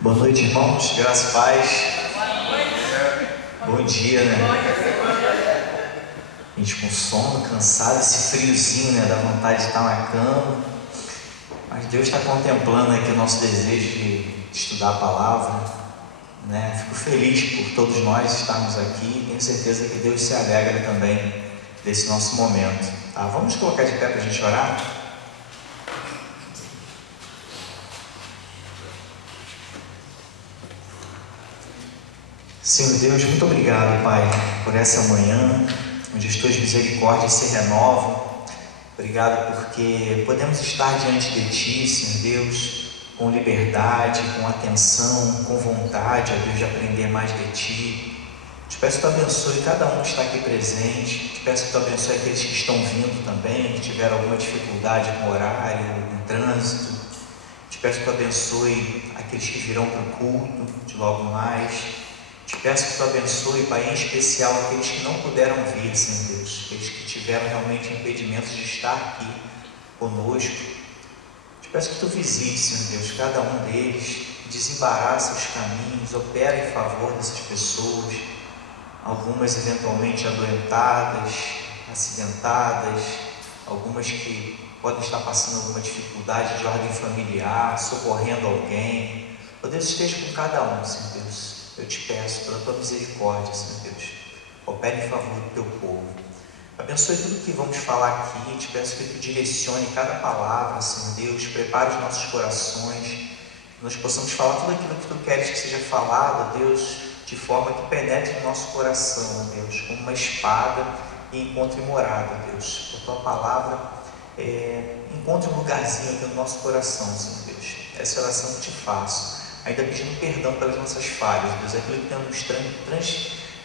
Boa noite, irmãos. Graça e paz. Bom dia, né? A gente com sono, cansado, esse friozinho, né? Dá vontade de estar na cama. Mas Deus está contemplando aqui o nosso desejo de estudar a palavra, né? Fico feliz por todos nós estarmos aqui. Tenho certeza que Deus se alegra também desse nosso momento. Tá? Vamos colocar de pé para a gente orar? Senhor Deus, muito obrigado, Pai, por essa manhã, onde as Tuas misericórdias se renovam. Obrigado porque podemos estar diante de Ti, Senhor Deus, com liberdade, com atenção, com vontade, ó Deus, de aprender mais de Ti. Te peço que Tu abençoe cada um que está aqui presente. Te peço que Tu abençoe aqueles que estão vindo também, que tiveram alguma dificuldade com o horário, no trânsito. Te peço que Tu abençoe aqueles que virão para o culto de logo mais. Te peço que Tu abençoe, Pai, em especial aqueles que não puderam vir, Senhor Deus, aqueles que tiveram realmente impedimentos de estar aqui conosco. Te peço que Tu visites, Senhor Deus, cada um deles, desembaraça os caminhos, opera em favor dessas pessoas, algumas eventualmente adoentadas, acidentadas, algumas que podem estar passando alguma dificuldade de ordem familiar, socorrendo alguém. Ó Deus, esteja com cada um, Senhor Deus. Eu te peço, pela Tua misericórdia, Senhor Deus, opere em favor do Teu povo. Abençoe tudo que vamos falar aqui. Te peço que Tu direcione cada palavra, Senhor Deus. Prepare os nossos corações, que nós possamos falar tudo aquilo que Tu queres que seja falado, ó Deus, de forma que penetre no nosso coração, ó Deus, como uma espada e encontre morada, ó Deus. Que a Tua palavra encontre um lugarzinho aqui no nosso coração, Senhor Deus. Essa oração que Te faço, ainda pedindo perdão pelas nossas falhas, Deus, aquilo que temos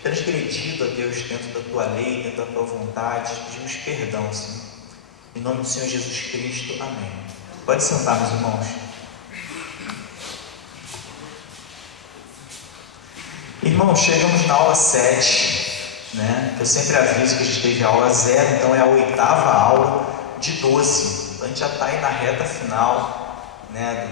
transgredido, ó Deus, dentro da Tua lei, dentro da Tua vontade, pedimos perdão, Senhor. Em nome do Senhor Jesus Cristo, amém. Pode sentar, meus irmãos. Irmãos, chegamos na aula 7, né? Eu sempre aviso que a gente teve a aula 0, então é a 8ª aula de 12. Então a gente já está aí na reta final, né,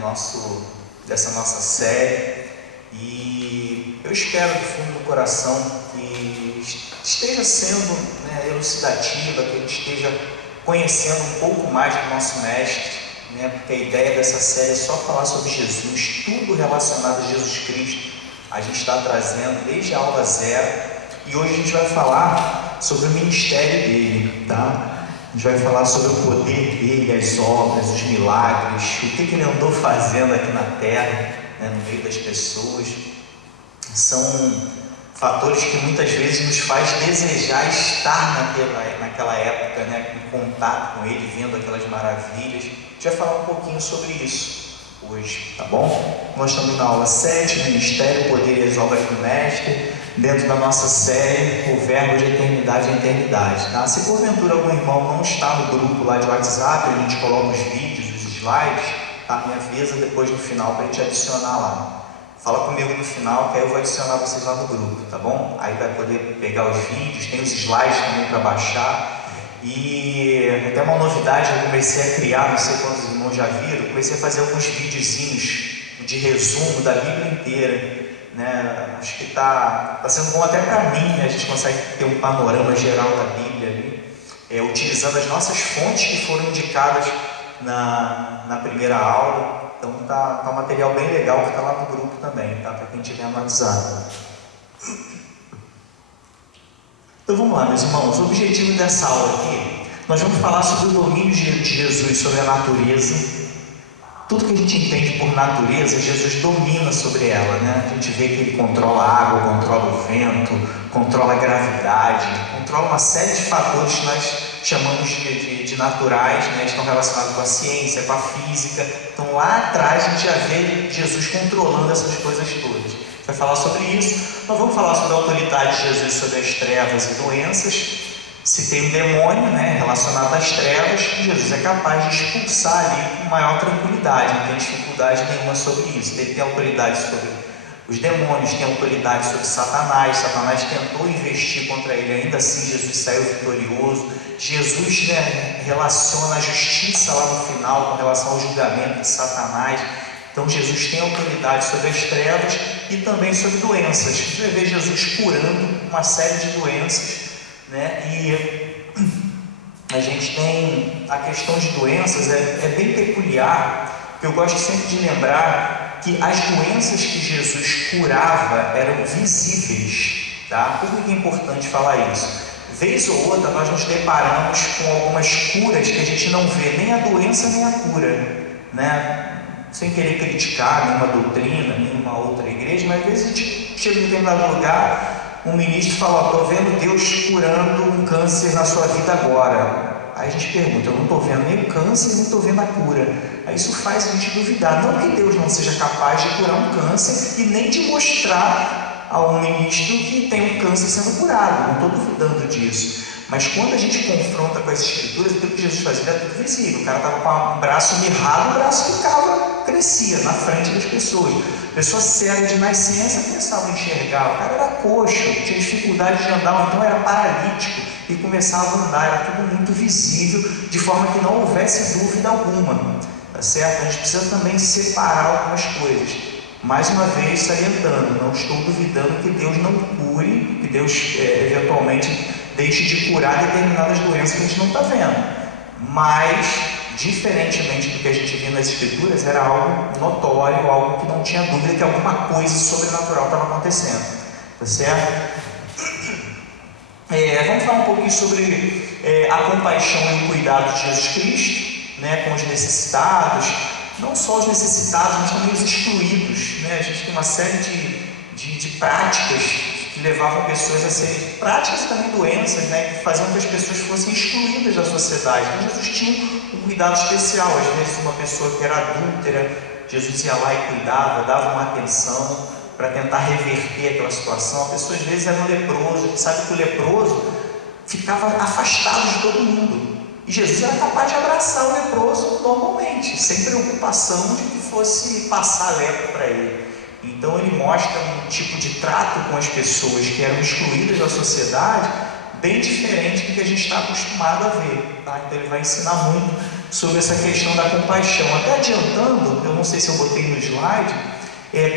dessa nossa série, e eu espero do fundo do coração que esteja sendo, né, elucidativa, que a gente esteja conhecendo um pouco mais do nosso mestre, né, porque a ideia dessa série é só falar sobre Jesus, tudo relacionado a Jesus Cristo a gente está trazendo desde a aula 0, e hoje a gente vai falar sobre o ministério dele, tá? A gente vai falar sobre o poder dele, as obras, os milagres, o que ele andou fazendo aqui na terra, né, no meio das pessoas. São fatores que muitas vezes nos faz desejar estar naquela época, né, em contato com ele, vendo aquelas maravilhas. A gente vai falar um pouquinho sobre isso hoje, tá bom? Nós estamos na aula 7, Ministério, Poder e as Obras do Mestre, dentro da nossa série, O Verbo de Eternidade em Eternidade, tá? Se porventura algum irmão não está no grupo lá de WhatsApp, a gente coloca os vídeos, os slides, tá? Me avisa depois no final para a gente adicionar lá. Fala comigo no final, que aí eu vou adicionar vocês lá no grupo, tá bom? Aí vai poder pegar os vídeos, tem os slides também para baixar. E até uma novidade, eu comecei a criar, não sei quantos irmãos já viram, comecei a fazer alguns videozinhos de resumo da Bíblia inteira, né? Acho que está sendo bom até para mim, né? A gente consegue ter um panorama geral da Bíblia ali, utilizando as nossas fontes que foram indicadas na primeira aula. Então tá um material bem legal que está lá no grupo também, tá? Para quem tiver no WhatsApp. Então vamos lá, meus irmãos, o objetivo dessa aula aqui, nós vamos falar sobre o domínio de Jesus sobre a natureza. Tudo que a gente entende por natureza, Jesus domina sobre ela, né? A gente vê que ele controla a água, controla o vento, controla a gravidade, controla uma série de fatores que nós chamamos de naturais, né? Estão relacionados com a ciência, com a física. Então lá atrás a gente já vê Jesus controlando essas coisas todas. Vai falar sobre isso. Nós vamos falar sobre a autoridade de Jesus sobre as trevas e doenças. Se tem um demônio, né, relacionado às trevas, Jesus é capaz de expulsar ali com maior tranquilidade, não tem dificuldade nenhuma sobre isso. Ele tem autoridade sobre os demônios, tem autoridade sobre Satanás. Satanás tentou investir contra ele, ainda assim Jesus saiu vitorioso. Jesus, né, relaciona a justiça lá no final com relação ao julgamento de Satanás. Então Jesus tem autoridade sobre as trevas e também sobre doenças. Você vai ver Jesus curando uma série de doenças, né? E a gente tem a questão de doenças, é bem peculiar, que eu gosto sempre de lembrar que as doenças que Jesus curava eram visíveis, tá? Por que é importante falar isso? Vez ou outra nós nos deparamos com algumas curas que a gente não vê nem a doença nem a cura, né? Sem querer criticar nenhuma doutrina, nenhuma outra igreja, mas às vezes a gente chega em determinado lugar, um ministro fala: estou vendo Deus curando um câncer na sua vida agora. Aí a gente pergunta: eu não estou vendo nem o câncer, nem estou vendo a cura. Aí isso faz a gente duvidar, não que Deus não seja capaz de curar um câncer e nem de mostrar a um ministro que tem um câncer sendo curado, não estou duvidando disso. Mas quando a gente confronta com as escrituras, aquilo que Jesus fazia era tudo visível. O cara estava com um braço mirrado, o braço crescia na frente das pessoas. Pessoa cega de nascença começava a enxergar. O cara era coxo, tinha dificuldade de andar, ou então era paralítico e começava a andar. Era tudo muito visível, de forma que não houvesse dúvida alguma, tá certo? A gente precisa também separar algumas coisas. Mais uma vez salientando, não estou duvidando que Deus não cure, que Deus eventualmente deixe de curar determinadas doenças que a gente não está vendo, mas diferentemente do que a gente via nas escrituras, era algo notório, algo que não tinha dúvida que alguma coisa sobrenatural estava acontecendo, tá certo? Vamos falar um pouquinho sobre a compaixão e o cuidado de Jesus Cristo, né, com os necessitados, não só os necessitados, mas também os excluídos, né? A gente tem uma série de práticas que levavam pessoas a serem práticas e também doenças, né, que faziam que as pessoas fossem excluídas da sociedade. Então Jesus tinha um cuidado especial. Às vezes uma pessoa que era adúltera, Jesus ia lá e cuidava, dava uma atenção para tentar reverter aquela situação. A pessoa às vezes era um leproso, sabe que o leproso ficava afastado de todo mundo, e Jesus era capaz de abraçar o leproso normalmente, sem preocupação de que fosse passar lepra para ele. Então ele mostra um tipo de trato com as pessoas que eram excluídas da sociedade bem diferente do que a gente está acostumado a ver, tá? Então ele vai ensinar muito sobre essa questão da compaixão. Até adiantando, eu não sei se eu botei no slide,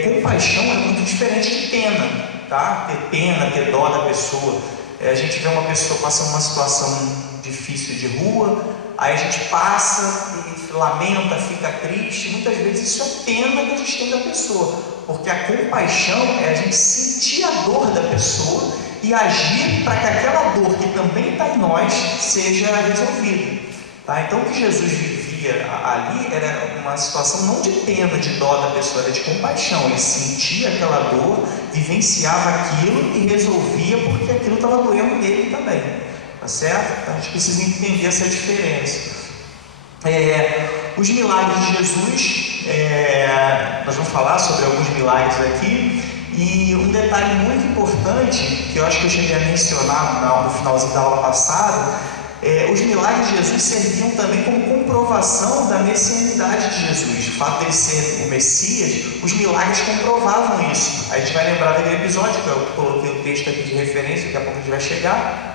compaixão é muito diferente de pena, tá? Ter pena, ter dó da pessoa. A gente vê uma pessoa passando uma situação difícil de rua, aí a gente passa e lamenta, fica triste. Muitas vezes isso é pena que a gente tem da pessoa, porque a compaixão é a gente sentir a dor da pessoa e agir para que aquela dor que também está em nós seja resolvida, tá? Então o que Jesus vivia ali era uma situação não de pena, de dó da pessoa, era de compaixão. Ele sentia aquela dor, vivenciava aquilo e resolvia, porque aquilo estava doendo nele também, tá certo? Então a gente precisa entender essa diferença. Os milagres de Jesus, nós vamos falar sobre alguns milagres aqui, e um detalhe muito importante, que eu acho que eu cheguei a mencionar no finalzinho da aula passada, os milagres de Jesus serviam também como comprovação da messianidade de Jesus. O fato de ele ser o Messias, os milagres comprovavam isso. A gente vai lembrar daquele episódio que eu coloquei o texto aqui de referência, daqui a pouco a gente vai chegar,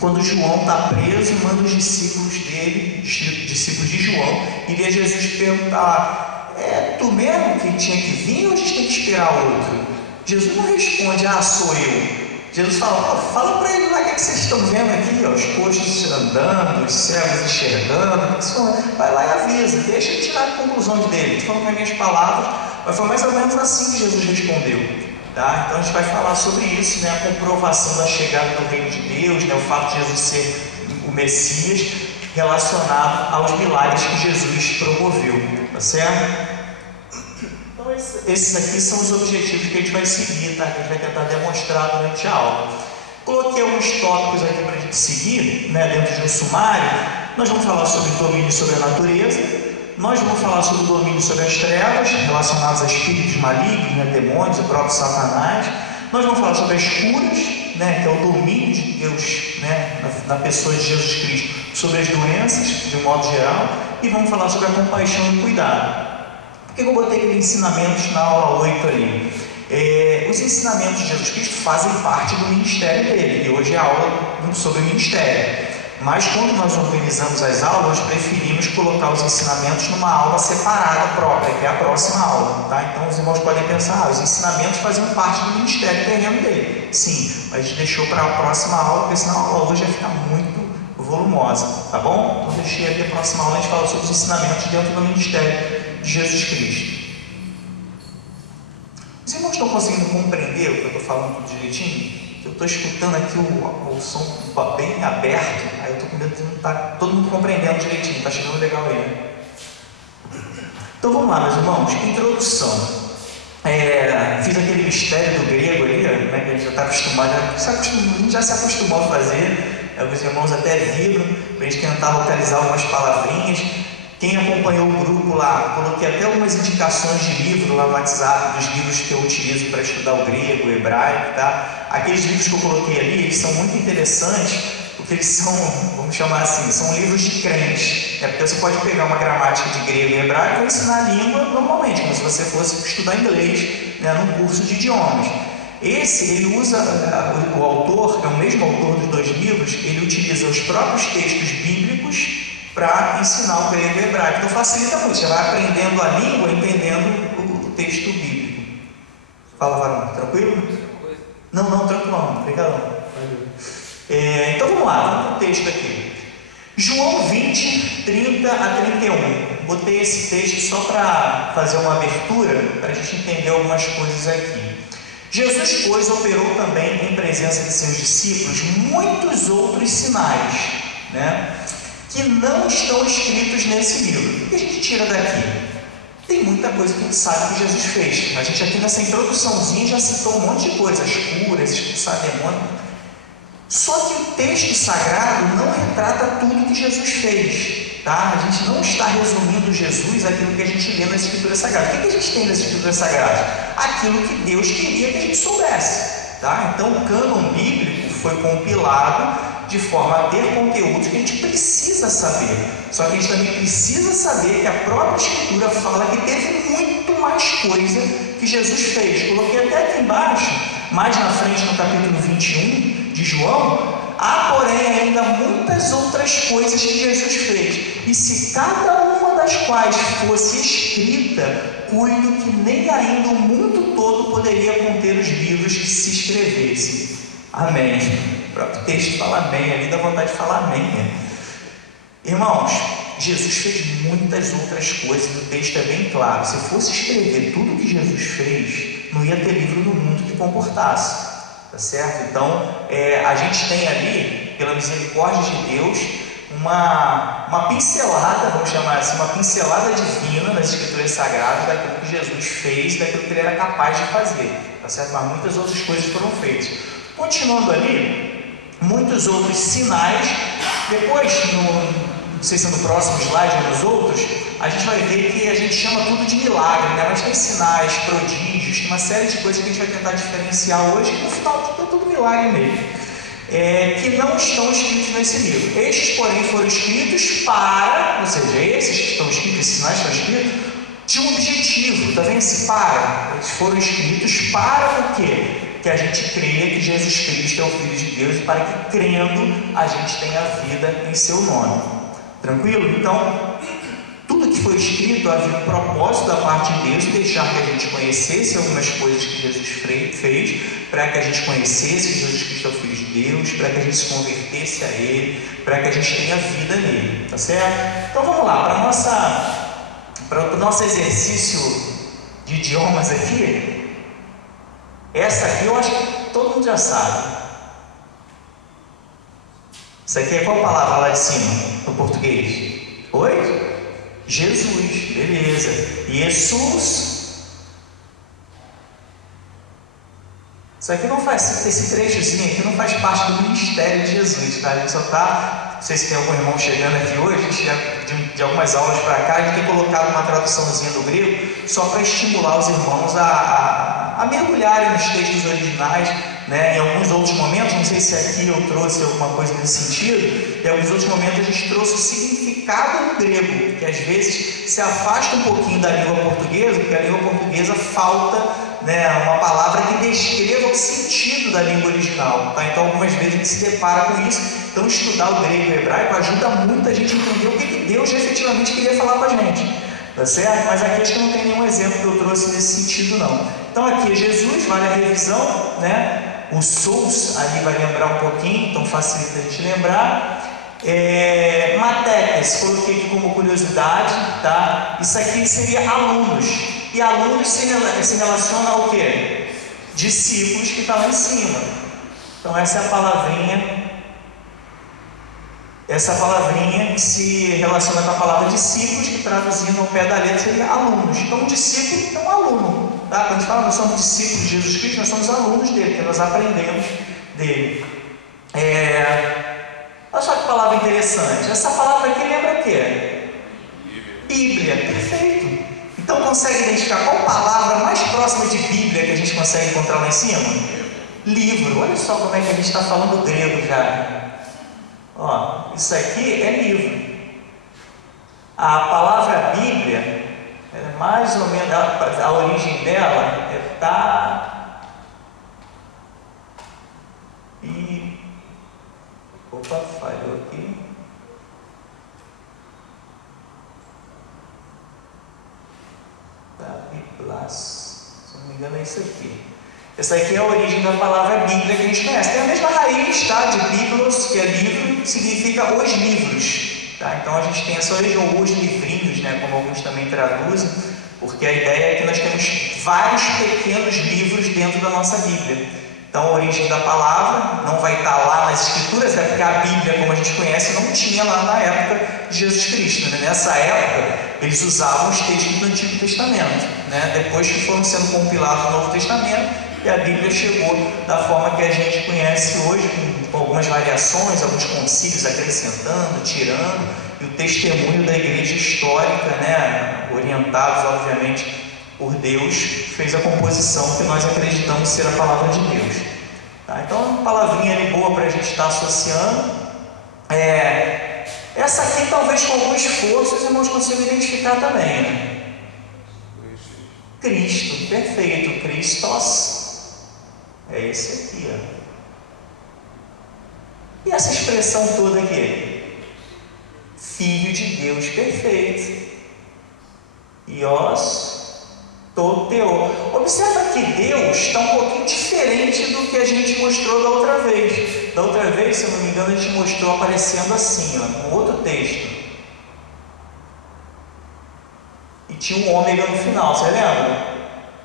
quando João está preso, manda os discípulos dele, discípulos de João, ir a Jesus perguntar: tu mesmo que tinha que vir ou a gente tem que esperar outro? Jesus não responde: sou eu. Jesus fala para ele lá: o que vocês estão vendo aqui? Os coxos andando, os cegos enxergando. Vai lá e avisa, deixa ele tirar a conclusão dele. Estou falando com as minhas palavras, mas foi mais ou menos assim que Jesus respondeu. Tá? Então a gente vai falar sobre isso, né? A comprovação da chegada do reino de Deus, né? O fato de Jesus ser o Messias, relacionado aos milagres que Jesus promoveu, tá certo? Então esses aqui são os objetivos que a gente vai seguir, tá? Que a gente vai tentar demonstrar durante a aula. Coloquei alguns tópicos aqui para a gente seguir, né? Dentro de um sumário. Nós vamos falar sobre domínio sobre a natureza. Nós vamos falar sobre o domínio sobre as trevas, relacionados a espíritos malignos, né, demônios, o próprio Satanás. Nós vamos falar sobre as curas, né, que é o domínio de Deus, né, na pessoa de Jesus Cristo, sobre as doenças, de um modo geral, e vamos falar sobre a compaixão e o cuidado. Por que eu botei aqueles ensinamentos na aula 8 ali? Os ensinamentos de Jesus Cristo fazem parte do ministério dele, e hoje é a aula sobre o ministério. Mas quando nós organizamos as aulas, preferimos colocar os ensinamentos numa aula separada própria, que é a próxima aula, tá? Então os irmãos podem pensar, os ensinamentos faziam parte do ministério terreno dele. Sim, mas a gente deixou para a próxima aula, porque senão a aula hoje ia ficar muito volumosa, tá bom? Então deixei ali a próxima aula, a gente fala sobre os ensinamentos dentro do ministério de Jesus Cristo. Os irmãos estão conseguindo compreender o que eu estou falando tudo direitinho? Eu estou escutando aqui o som bem aberto, aí eu estou com medo de não estar todo mundo compreendendo direitinho, está chegando legal aí, né? Então vamos lá, meus irmãos, introdução. Fiz aquele mistério do grego ali, né, que a gente já está acostumado, a gente já se acostumou a fazer, os irmãos até viram, para a gente tentar localizar algumas palavrinhas. Quem acompanhou o grupo lá, coloquei até algumas indicações de livro lá no WhatsApp, dos livros que eu utilizo para estudar o grego, o hebraico, tá? Aqueles livros que eu coloquei ali, eles são muito interessantes, porque eles são, vamos chamar assim, são livros de crente, né? Porque você pode pegar uma gramática de grego e hebraico e ensinar a língua normalmente, como se você fosse estudar inglês, né, num curso de idiomas. Esse, ele usa, o autor, é o mesmo autor dos dois livros, ele utiliza os próprios textos bíblicos para ensinar o grego e o hebraico. Então facilita muito, você vai aprendendo a língua, entendendo o texto bíblico. Fala, Varão, tranquilo? Não, tranquilo, não, obrigadão. Então vamos lá, vamos para o texto aqui. João 20, 30 a 31. Botei esse texto só para fazer uma abertura, para a gente entender algumas coisas aqui. Jesus, pois, operou também em presença de seus discípulos muitos outros sinais, né, que não estão escritos nesse livro. O que a gente tira daqui? Tem muita coisa que a gente sabe que Jesus fez. A gente aqui nessa introduçãozinha já citou um monte de coisas, curas, expulsar demônio. Só que o texto sagrado não retrata tudo que Jesus fez, tá? A gente não está resumindo Jesus aquilo que a gente lê nas Escrituras Sagradas. O que a gente tem nas Escrituras Sagradas? Aquilo que Deus queria que a gente soubesse, tá? Então o cânon bíblico foi compilado de forma a ter conteúdos que a gente precisa saber. Só que a gente também precisa saber que a própria Escritura fala que teve muito mais coisa que Jesus fez. Coloquei até aqui embaixo, mais na frente no capítulo 21 de João, há porém ainda muitas outras coisas que Jesus fez. E se cada uma das quais fosse escrita, cuido que nem ainda o mundo todo poderia conter os livros que se escrevessem. Amém. O próprio texto fala amém, ali dá vontade de falar amém, né? Irmãos, Jesus fez muitas outras coisas, o texto é bem claro. Se fosse escrever tudo que Jesus fez, não ia ter livro no mundo que comportasse, tá certo? Então, a gente tem ali, pela misericórdia de Deus, uma pincelada, vamos chamar assim, uma pincelada divina nas Escrituras Sagradas daquilo que Jesus fez, daquilo que ele era capaz de fazer, tá certo? Mas muitas outras coisas foram feitas. Continuando ali, muitos outros sinais. Depois, não sei se é no próximo slide ou nos outros, a gente vai ver que a gente chama tudo de milagre, né? Mas tem sinais, prodígios, tem uma série de coisas que a gente vai tentar diferenciar hoje, que no final é tudo milagre mesmo, que não estão escritos nesse livro. Estes, porém, foram escritos para, ou seja, esses que estão escritos, esses sinais que estão escritos, tinham um objetivo, tá vendo esse para? Eles foram escritos para o quê? Que a gente creia que Jesus Cristo é o Filho de Deus e para que, crendo, a gente tenha vida em seu nome. Tranquilo? Então, tudo que foi escrito havia um propósito da parte de Deus, deixar que a gente conhecesse algumas coisas que Jesus fez, para que a gente conhecesse que Jesus Cristo é o Filho de Deus, para que a gente se convertesse a Ele, para que a gente tenha vida nele, tá certo? Então vamos lá, para o nosso exercício de idiomas aqui. Essa aqui eu acho que todo mundo já sabe. Isso aqui é qual palavra lá de cima, no português? Oi? Jesus, beleza. Jesus. Isso aqui não faz, esse trechozinho aqui não faz parte do ministério de Jesus, tá? A gente só está, não sei se tem algum irmão chegando aqui hoje, a gente já, de algumas aulas para cá, a gente tem colocado uma traduçãozinha do grego, só para estimular os irmãos a mergulharem nos textos originais, né? Em alguns outros momentos, não sei se aqui eu trouxe alguma coisa nesse sentido, em alguns outros momentos a gente trouxe o significado no grego, que às vezes se afasta um pouquinho da língua portuguesa, porque a língua portuguesa falta, né, uma palavra que descreva o sentido da língua original, tá? Então algumas vezes a gente se depara com isso, Então, estudar o grego e o hebraico ajuda muito a gente a entender o que Deus efetivamente queria falar com a gente, tá certo? Mas aqui acho que não tem nenhum exemplo que eu trouxe nesse sentido, não. Então, aqui é Jesus, vale a revisão, né? O sous ali vai lembrar um pouquinho, então facilita a gente lembrar. Matecas, coloquei aqui como curiosidade, tá? Isso aqui seria alunos, e alunos se relaciona ao quê? Discípulos, que está lá em cima. Então essa é a palavrinha, que se relaciona com a palavra discípulos, que traduzindo ao pé da letra seria alunos. Então um discípulo é um aluno, tá? Quando a gente fala nós somos discípulos de Jesus Cristo, nós somos alunos dele, que nós aprendemos dele. Olha só que palavra interessante. Essa palavra aqui lembra o quê? Bíblia, perfeito. Então consegue identificar qual palavra mais próxima de Bíblia que a gente consegue encontrar lá em cima? Livro. Olha só como é que a gente está falando grego já. Ó, isso aqui é livro. A palavra Bíblia, é mais ou menos, a origem dela Opa, falhou aqui. Biblas. Se não me engano é isso aqui. Essa aqui é a origem da palavra Bíblia que a gente conhece. Tem a mesma raiz, tá? De biblos, que é livro, significa os livros. Tá? Então a gente tem essa origem, ou os livrinhos, né? Como alguns também traduzem, porque a ideia é que nós temos vários pequenos livros dentro da nossa Bíblia. Então a origem da palavra não vai estar lá nas escrituras, é porque a Bíblia, como a gente conhece, não tinha lá na época de Jesus Cristo, né? Nessa época eles usavam os textos do Antigo Testamento, né? Depois que foram sendo compilados no Novo Testamento, e a Bíblia chegou da forma que a gente conhece hoje, com algumas variações, alguns concílios acrescentando, tirando, e o testemunho da igreja histórica, né? Orientados obviamente por Deus, fez a composição que nós acreditamos ser a palavra de Deus. Tá? Então, uma palavrinha ali boa para a gente estar associando. Essa aqui, talvez com algum esforço, os irmãos consigam identificar também, né? Cristo, perfeito, Christos. É esse aqui, ó. E essa expressão toda aqui? Filho de Deus, perfeito. Ios Toteo. Observa que Deus está um pouquinho diferente do que a gente mostrou da outra vez. Da outra vez, se eu não me engano, a gente mostrou aparecendo assim, ó, um outro texto. E tinha um ômega no final, você lembra?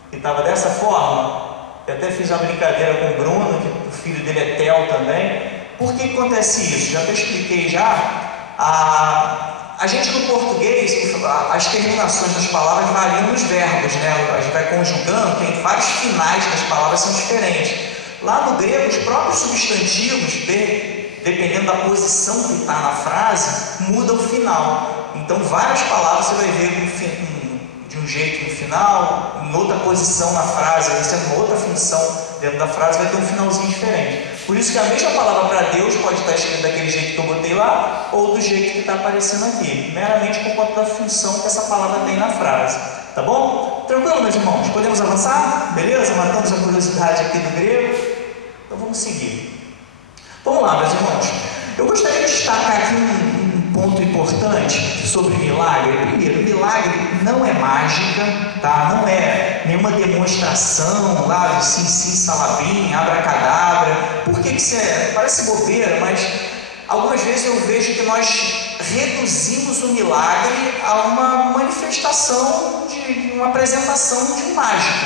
Que estava dessa forma. Eu até fiz uma brincadeira com o Bruno, que o filho dele é Theo também. Por que acontece isso? Já até expliquei já. A gente no português, as terminações das palavras variam nos verbos, né? A gente vai conjugando, tem vários finais das palavras são diferentes. Lá no grego, os próprios substantivos, dependendo da posição que está na frase, muda o final. Então, várias palavras você vai ver de um jeito no final, em outra posição na frase, sendo uma outra função dentro da frase, vai ter um finalzinho diferente. Por isso que a mesma palavra para Deus pode estar escrita daquele jeito que eu botei lá, ou do jeito que está aparecendo aqui, meramente por conta da função que essa palavra tem na frase. Tá bom? Tranquilo, meus irmãos? Podemos avançar? Beleza? Matamos a curiosidade aqui do grego. Então vamos seguir. Vamos lá, meus irmãos. Eu gostaria de destacar aqui um ponto importante sobre milagre. Primeiro, milagre não é mágica, tá? Não é nenhuma demonstração lá de sim, salabim, abracadabra. Por que isso parece bobeira, mas algumas vezes eu vejo que nós reduzimos o milagre a uma manifestação de uma apresentação de um mágico,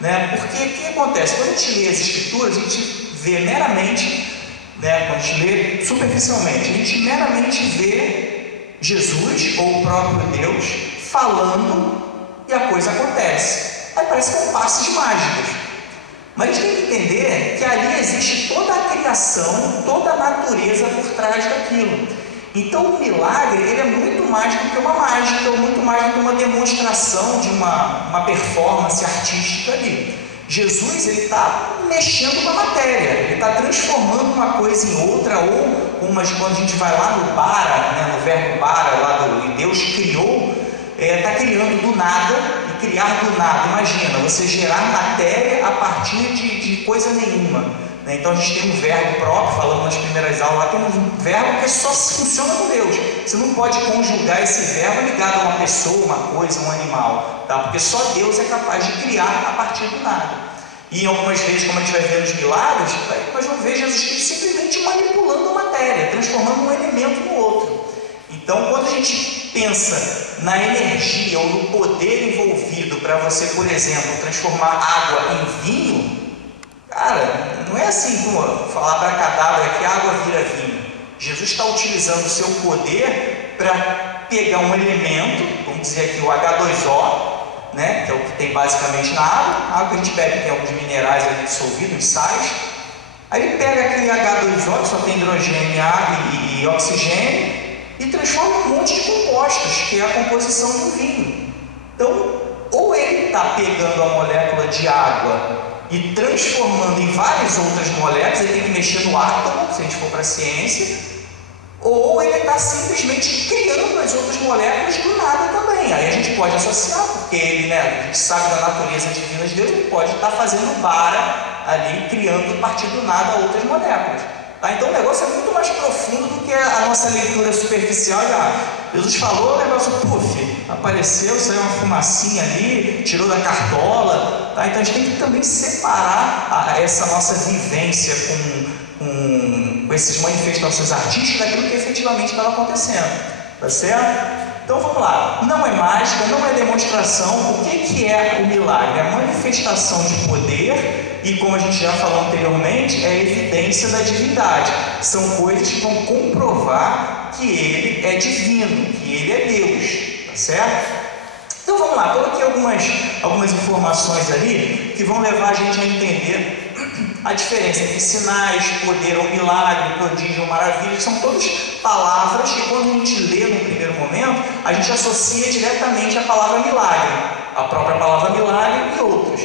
né? Porque o que acontece? Quando a gente lê as escrituras, a gente vê meramente, né, quando a gente lê superficialmente, a gente meramente vê Jesus ou o próprio Deus falando e a coisa acontece. Aí parece que é um passe de mágicos. Mas a gente tem que entender que ali existe toda a criação, toda a natureza por trás daquilo. Então o milagre ele é muito mais do que uma mágica, ou muito mais do que uma demonstração de uma performance artística ali. Jesus ele está mexendo com a matéria, ele está transformando uma coisa em outra, ou quando a gente vai lá no bara, né, no verbo bara, lá e Deus criou, está criando do nada, e criar do nada, imagina, você gerar matéria a partir de coisa nenhuma, né? Então a gente tem um verbo próprio, falando nas primeiras aulas, lá tem um verbo que só funciona com Deus. Você não pode conjugar esse verbo ligado a uma pessoa, uma coisa, um animal, tá? Porque só Deus é capaz de criar a partir do nada. E em algumas vezes, como a gente vai ver nos milagres, nós vamos ver Jesus Cristo simplesmente manipulando a matéria, transformando um elemento no outro. Então, quando a gente pensa na energia ou no poder envolvido para você, por exemplo, transformar água em vinho, cara, não é assim como falar para cadáver que a água vira vinho. Jesus está utilizando o seu poder para pegar um elemento, vamos dizer aqui o H2O, né, que é o que tem basicamente na água. A água que a gente bebe tem alguns minerais ali dissolvidos, uns sais. Aí ele pega aquele H2O, que só tem hidrogênio, água e oxigênio, e transforma em um monte de compostos, que é a composição de um vinho. Então, ou ele está pegando a molécula de água e transformando em várias outras moléculas, ele tem que mexer no átomo, se a gente for para a ciência, ou ele está simplesmente criando as outras moléculas do nada também. Aí a gente pode associar, porque ele, né, a gente sabe da natureza divina de Deus, ele pode estar fazendo vara ali, criando a partir do nada outras moléculas. Tá? Então o negócio é muito mais profundo do que a nossa leitura superficial. Jesus falou, o negócio, puf, apareceu, saiu uma fumacinha ali, tirou da cartola. Tá? Então a gente tem que também separar essa nossa vivência com essas manifestações artísticas daquilo que efetivamente estava acontecendo. Tá certo? Então vamos lá, não é mágica, não é demonstração. O que é o milagre? É a manifestação de poder e, como a gente já falou anteriormente, é a evidência da divindade. São coisas que vão comprovar que ele é divino, que ele é Deus, tá certo? Então vamos lá, coloquei algumas informações ali que vão levar a gente a entender a diferença entre sinais, poder ou milagre, prodígio ou maravilha. São todas palavras que, quando a gente lê no primeiro momento, a gente associa diretamente a palavra milagre, a própria palavra milagre e outras.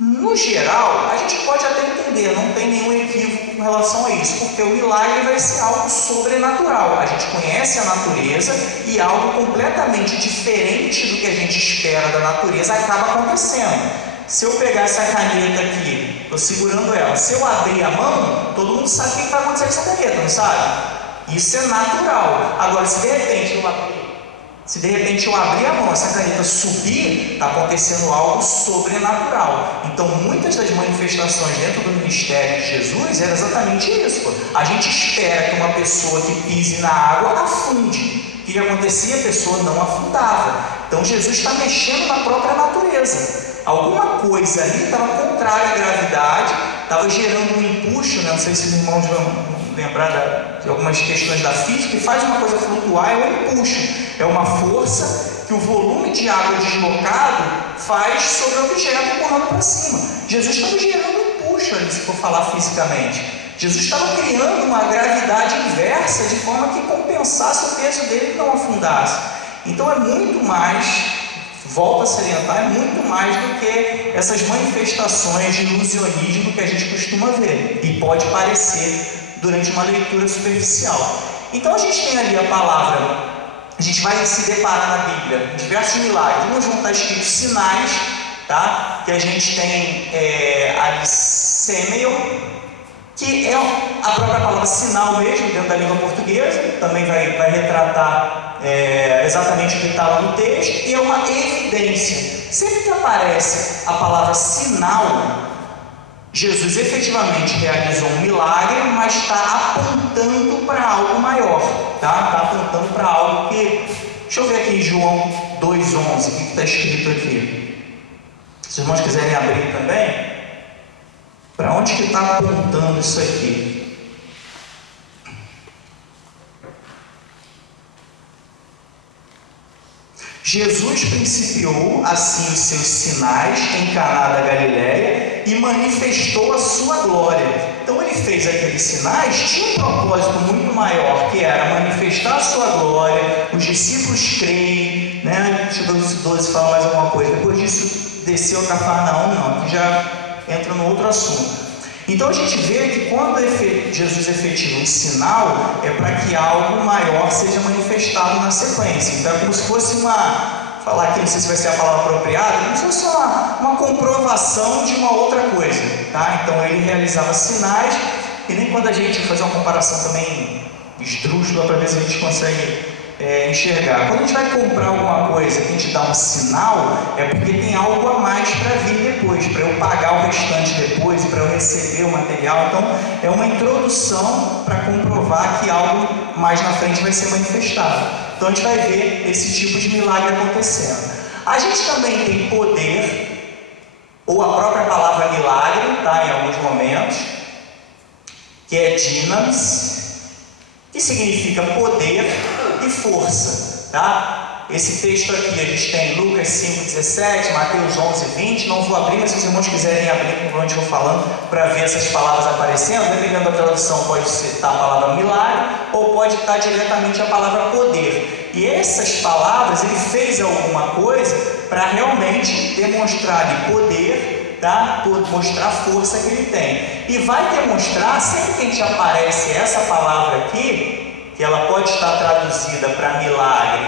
No geral, a gente pode até entender, não tem nenhum equívoco com relação a isso, porque o milagre vai ser algo sobrenatural. A gente conhece a natureza e algo completamente diferente do que a gente espera da natureza acaba acontecendo. Se eu pegar essa caneta aqui, estou segurando ela, se eu abrir a mão, todo mundo sabe o que vai acontecer com essa caneta, não sabe? Isso é natural. Agora, se de repente eu abrir a mão, essa caneta subir, está acontecendo algo sobrenatural. Então, muitas das manifestações dentro do ministério de Jesus era exatamente isso. A gente espera que uma pessoa que pise na água afunde. O que acontecia? A pessoa não afundava. Então, Jesus está mexendo na própria natureza. Alguma coisa ali estava contrária à gravidade, estava gerando um empuxo, né? Não sei se os irmãos vão lembrar de algumas questões da física, que faz uma coisa flutuar, é um empuxo, é uma força que o volume de água deslocado faz sobre o objeto empurrando para cima. Jesus estava gerando um empuxo ali, se for falar fisicamente. Jesus estava criando uma gravidade inversa de forma que compensasse o peso dele e não afundasse. Então é muito mais, volto a salientar, é muito mais do que essas manifestações de ilusionismo que a gente costuma ver e pode parecer durante uma leitura superficial. Então a gente tem ali a palavra, a gente vai se deparar na Bíblia diversos milagres. Uns vão estar escritos sinais, tá? Que a gente tem ali semel, que é a própria palavra sinal mesmo dentro da língua portuguesa, também vai retratar exatamente o que está lá no texto, e é uma evidência. Sempre que aparece a palavra sinal, Jesus efetivamente realizou um milagre, mas está apontando para algo maior, tá? Está apontando para algo que... Deixa eu ver aqui em João 2,11, o que está escrito aqui. Se os irmãos quiserem abrir também, para onde que está apontando isso aqui? Jesus principiou assim os seus sinais em Caná da Galileia e manifestou a sua glória. Então ele fez aqueles sinais, tinha um propósito muito maior, que era manifestar a sua glória. Os discípulos creem, né? Deixa eu ver se 12 fala mais alguma coisa. Depois disso desceu a Cafarnaum, não, que já entra no outro assunto. Então a gente vê que quando Jesus efetiva um sinal, é para que algo maior seja manifestado na sequência. Então é como se fosse falar aqui, não sei se vai ser a palavra apropriada, como se fosse uma comprovação de uma outra coisa, tá? Então ele realizava sinais, e nem quando a gente fazer uma comparação também esdrúxula para ver se a gente consegue enxergar. Quando a gente vai comprar alguma coisa que a gente dá um sinal, é porque tem algo a mais para vir depois, para eu pagar o restante depois, para eu receber o material. Então é uma introdução para comprovar que algo mais na frente vai ser manifestado. Então a gente vai ver esse tipo de milagre acontecendo. A gente também tem poder, ou a própria palavra milagre, tá, em alguns momentos, que é dinamis, que significa poder e força, tá? Esse texto aqui a gente tem Lucas 5,17, Mateus 11,20. Não vou abrir, mas se os irmãos quiserem abrir conforme eu vou falando, para ver essas palavras aparecendo, dependendo da tradução, pode citar a palavra milagre, ou pode estar diretamente a palavra poder. E essas palavras, ele fez alguma coisa para realmente demonstrar-lhe poder, tá? Mostrar a força que ele tem. E vai demonstrar, sempre que a gente aparece essa palavra aqui, que ela pode estar traduzida para milagre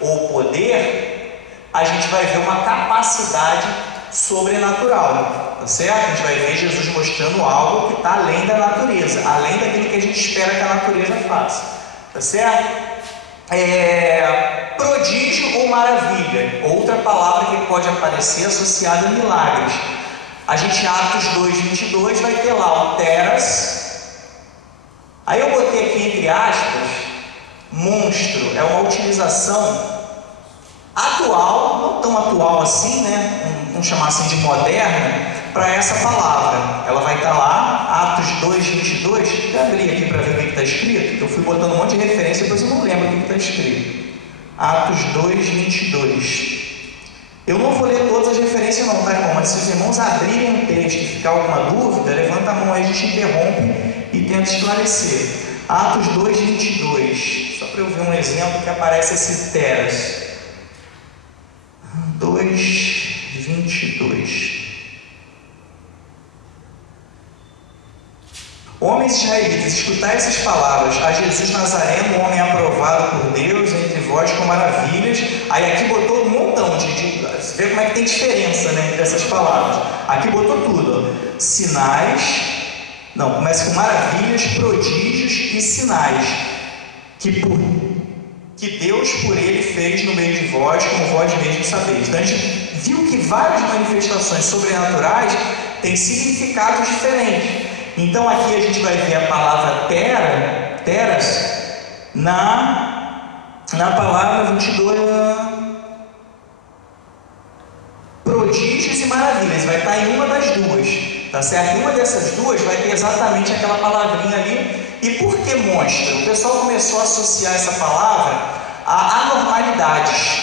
ou poder, a gente vai ver uma capacidade sobrenatural, tá certo? A gente vai ver Jesus mostrando algo que está além da natureza, além daquilo que a gente espera que a natureza faça, tá certo? Prodígio ou maravilha, outra palavra que pode aparecer associada a milagres. A gente, em Atos 2,22, vai ter lá o teras. Aí eu botei aqui entre aspas, monstro, é uma utilização atual, não tão atual assim, né? Vamos chamar assim de moderna, para essa palavra. Ela vai estar lá, Atos 2,22. Vou abrir aqui para ver o que está escrito, eu fui botando um monte de referência, depois eu não lembro o que está escrito. Atos 2,22. Eu não vou ler todas as referências não, tá, irmão? Mas se os irmãos abrirem o texto e ficar alguma dúvida, levanta a mão aí, a gente interrompe e tenta esclarecer. Atos 2,22. Só para eu ver um exemplo que aparece esse teras. 2,22. Homens israelitas, escutai essas palavras: a Jesus Nazareno, um homem aprovado por Deus entre vós com maravilhas. Aí aqui botou um montão de você vê como é que tem diferença, né, entre essas palavras. Aqui botou tudo, ó. Sinais, não, começa com maravilhas, prodígios e sinais que Deus por ele fez no meio de vós, como vós mesmos sabeis. Então a gente viu que várias manifestações sobrenaturais têm significados diferentes. Então aqui a gente vai ver a palavra teras na palavra 22, prodígios e maravilhas, vai estar em uma das duas, tá certo? Em uma dessas duas vai ter exatamente aquela palavrinha ali. E por que monstro? O pessoal começou a associar essa palavra a anormalidades.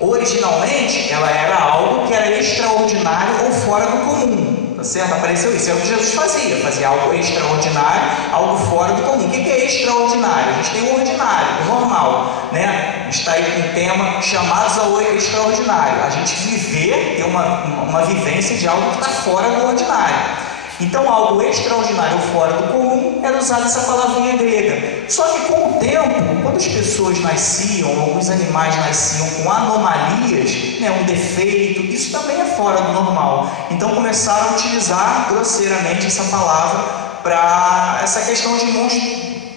Originalmente ela era algo que era extraordinário ou fora do comum, tá certo? Apareceu isso, é o que Jesus fazia algo extraordinário, algo fora do comum. O que é extraordinário? A gente tem o ordinário, o normal, né? A gente está aí com um tema chamados ao extraordinário, a gente ter uma vivência de algo que está fora do ordinário. Então algo extraordinário ou fora do comum era usada essa palavrinha grega. Só que com o tempo, quando as pessoas nasciam, alguns animais nasciam com anomalias, né, um defeito, isso também é fora do normal. Então começaram a utilizar grosseiramente essa palavra para essa questão de monstro,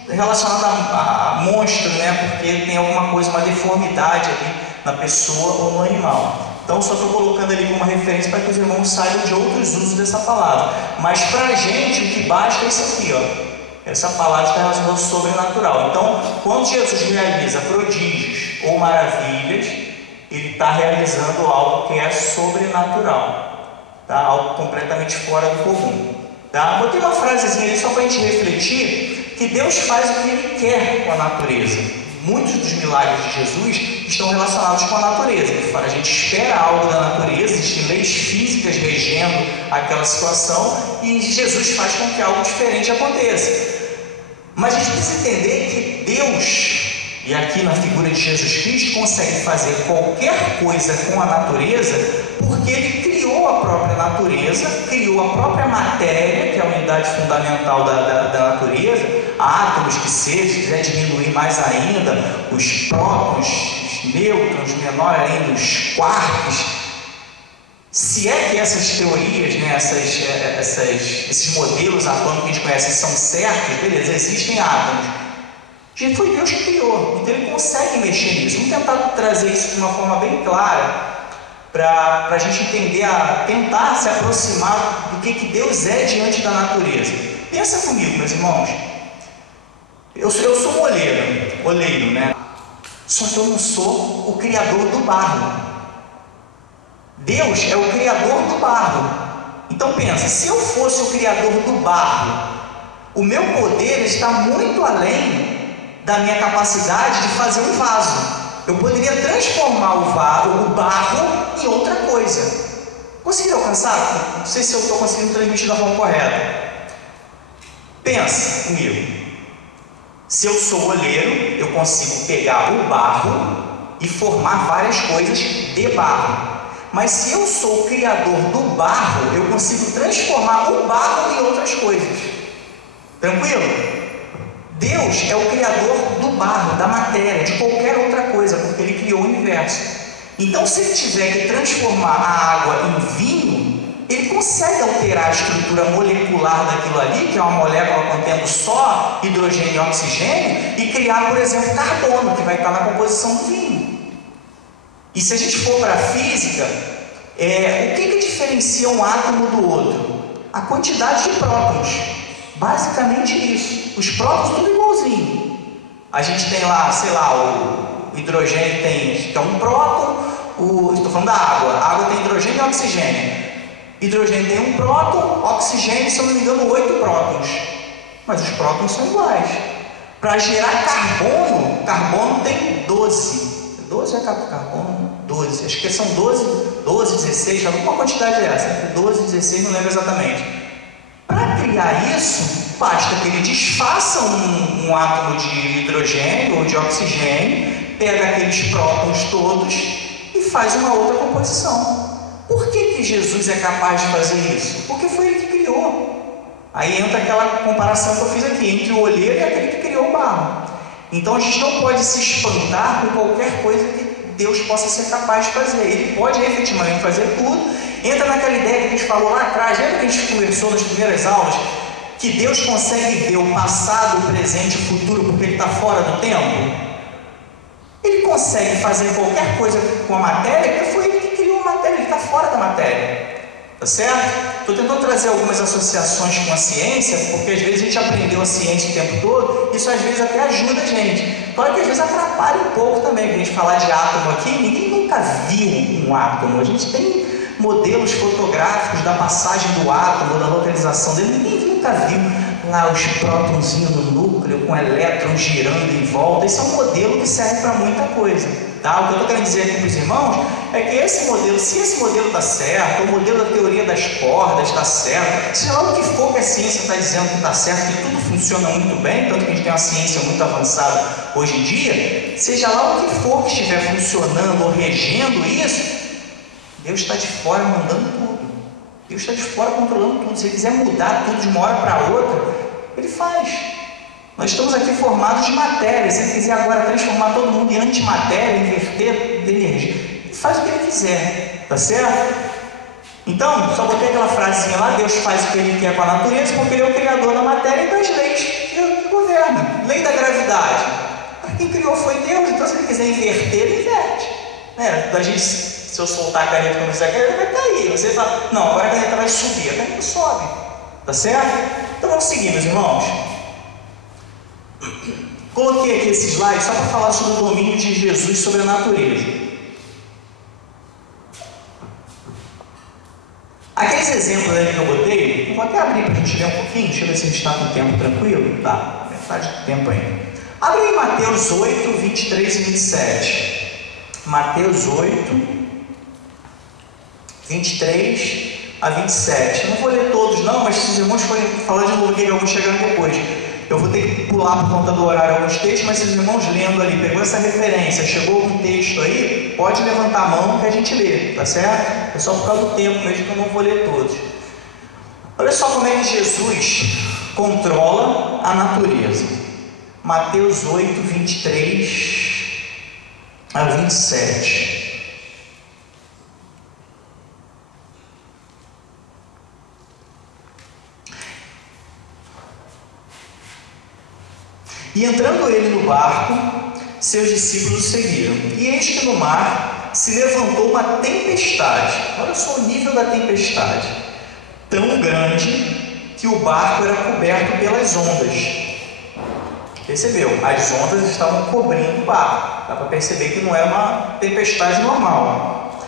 relacionada a monstro, né, porque tem alguma coisa, uma deformidade ali na pessoa ou no animal. Então só estou colocando ali como uma referência para que os irmãos saibam de outros usos dessa palavra. Mas para a gente o que basta é isso aqui, ó. Essa palavra está relacionada ao sobrenatural. Então, quando Jesus realiza prodígios ou maravilhas, ele está realizando algo que é sobrenatural, tá? Algo completamente fora do comum, tá? Botei uma frasezinha ali só para a gente refletir que Deus faz o que Ele quer com a natureza. Muitos dos milagres de Jesus estão relacionados com a natureza. A gente espera algo da natureza, existem leis físicas regendo aquela situação e Jesus faz com que algo diferente aconteça. Mas a gente precisa entender que Deus, e aqui na figura de Jesus Cristo, consegue fazer qualquer coisa com a natureza porque Ele criou a própria natureza, criou a própria matéria, que é a unidade fundamental da natureza, átomos que seja, se quiser diminuir mais ainda, os prótons, os nêutrons, menor ainda, os quarks. Se é que essas teorias, né, esses modelos atômicos que a gente conhece são certos, beleza, existem átomos. Foi Deus que criou, então Ele consegue mexer nisso. Vamos tentar trazer isso de uma forma bem clara, para a gente entender, tentar se aproximar do que Deus é diante da natureza. Pensa comigo, meus irmãos. Eu sou um oleiro, né? Só que eu não sou o criador do barro. Deus é o criador do barro. Então pensa, se eu fosse o criador do barro, o meu poder está muito além da minha capacidade de fazer um vaso. Eu poderia transformar o barro em outra coisa. Conseguiu alcançar? Não sei se eu estou conseguindo transmitir da forma correta. Pensa comigo. Se eu sou oleiro, eu consigo pegar o barro e formar várias coisas de barro. Mas se eu sou o criador do barro, eu consigo transformar o barro em outras coisas. Tranquilo? Deus é o criador do barro, da matéria, de qualquer outra coisa, porque Ele criou o universo. Então, se Ele tiver que transformar a água em vinho, Ele consegue alterar a estrutura molecular daquilo ali, que é uma molécula contendo só hidrogênio e oxigênio, e criar, por exemplo, carbono, que vai estar na composição do vinho. E se a gente for para a física, o que diferencia um átomo do outro? A quantidade de prótons. Basicamente isso. Os prótons tudo igualzinho. A gente tem lá, sei lá, o hidrogênio que é um próton. Estou falando da água. A água tem hidrogênio e oxigênio. Hidrogênio tem um próton, oxigênio, se eu não me engano, 8 prótons. Mas os prótons são iguais. Para gerar carbono tem 12. 12 é carbono? 12. Acho que são 12, 16, alguma quantidade dessa. 12 e 16, não lembro exatamente. Para criar isso, basta que ele desfaça um átomo de hidrogênio ou de oxigênio, pega aqueles prótons todos e faz uma outra composição. Por que Jesus é capaz de fazer isso? Porque foi Ele que criou. Aí entra aquela comparação que eu fiz aqui, entre o olheiro e aquele que criou o barro. Então a gente não pode se espantar com qualquer coisa que Deus possa ser capaz de fazer. Ele pode efetivamente fazer tudo. Entra naquela ideia que a gente falou lá atrás, lembra que a gente conversou nas primeiras aulas, que Deus consegue ver o passado, o presente e o futuro porque Ele está fora do tempo? Ele consegue fazer qualquer coisa com a matéria porque foi Ele que criou a matéria, Ele está fora da matéria. Tá certo? Estou tentando trazer algumas associações com a ciência, porque às vezes a gente aprendeu a ciência o tempo todo, isso às vezes até ajuda a gente. Claro que às vezes atrapalha um pouco também, porque a gente falar de átomo aqui, ninguém nunca viu um átomo. A gente tem modelos fotográficos da passagem do átomo, da localização dele, ninguém nunca viu lá os prótonzinhos no núcleo, com elétrons girando em volta. Esse é um modelo que serve para muita coisa. Tá? O que eu estou querendo dizer aqui para os irmãos é que esse modelo, se esse modelo está certo, o modelo da teoria das cordas está certo, seja lá o que for que a ciência está dizendo que está certo, que tudo funciona muito bem, tanto que a gente tem uma ciência muito avançada hoje em dia, seja lá o que for que estiver funcionando ou regendo isso, Deus está de fora mandando tudo. Deus está de fora controlando tudo. Se Ele quiser mudar tudo de uma hora para outra, Ele faz. Nós estamos aqui formados de matéria. Se Ele quiser agora transformar todo mundo em antimatéria, inverter energia, Ele faz o que Ele quiser. Tá certo? Então, só botei aquela frasezinha lá, Deus faz o que Ele quer com a natureza, porque Ele é o criador da matéria e das leis que governam. Lei da gravidade. Quem criou foi Deus, então se Ele quiser inverter, Ele inverte. Da gente, se eu soltar a caneta quando você quer, vai cair. Você fala, não, agora a caneta vai subir. A caneta sobe. Tá certo? Então vamos seguir, meus irmãos. Coloquei aqui esse slide só para falar sobre o domínio de Jesus sobre a natureza. Aqueles exemplos aí que eu botei, eu vou até abrir para a gente ver um pouquinho. Deixa eu ver se a gente está com o tempo tranquilo. Tá, metade do tempo ainda. Abre em Mateus 8, 23 e 27. Mateus 8, 23 a 27. Eu não vou ler todos não, mas se os irmãos forem falar de novo aqui, eu vou chegando depois. Eu vou ter que pular por conta do horário alguns textos, mas se os irmãos lendo ali, pegou essa referência, chegou algum texto aí, pode levantar a mão que a gente lê, tá certo? É só por causa do tempo mesmo que eu não vou ler todos. Olha só como é que Jesus controla a natureza. Mateus 8, 23 a 27. E entrando ele no barco, seus discípulos o seguiram. E eis que no mar se levantou uma tempestade. Olha só o nível da tempestade. Tão grande que o barco era coberto pelas ondas. Percebeu? As ondas estavam cobrindo o barco. Dá para perceber que não era uma tempestade normal.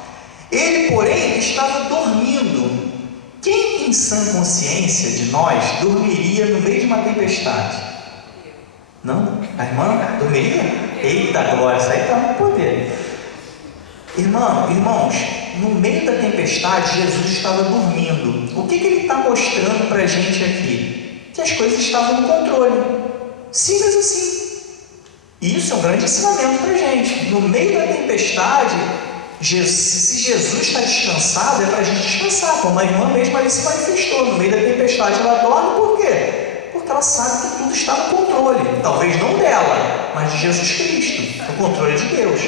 Ele, porém, estava dormindo. Quem em sã consciência de nós dormiria no meio de uma tempestade? Não? A irmã dormiria? Eita glória, isso aí está no poder. Irmãos, no meio da tempestade, Jesus estava dormindo. O que ele está mostrando para a gente aqui? Que as coisas estavam no controle. Simples assim. E isso é um grande ensinamento para a gente. No meio da tempestade, se Jesus está descansado, é para a gente descansar. Como a irmã mesma ali se manifestou. No meio da tempestade ela dorme, por quê? Porque ela sabe que tudo está no controle. Talvez não dela, mas de Jesus Cristo. No controle de Deus.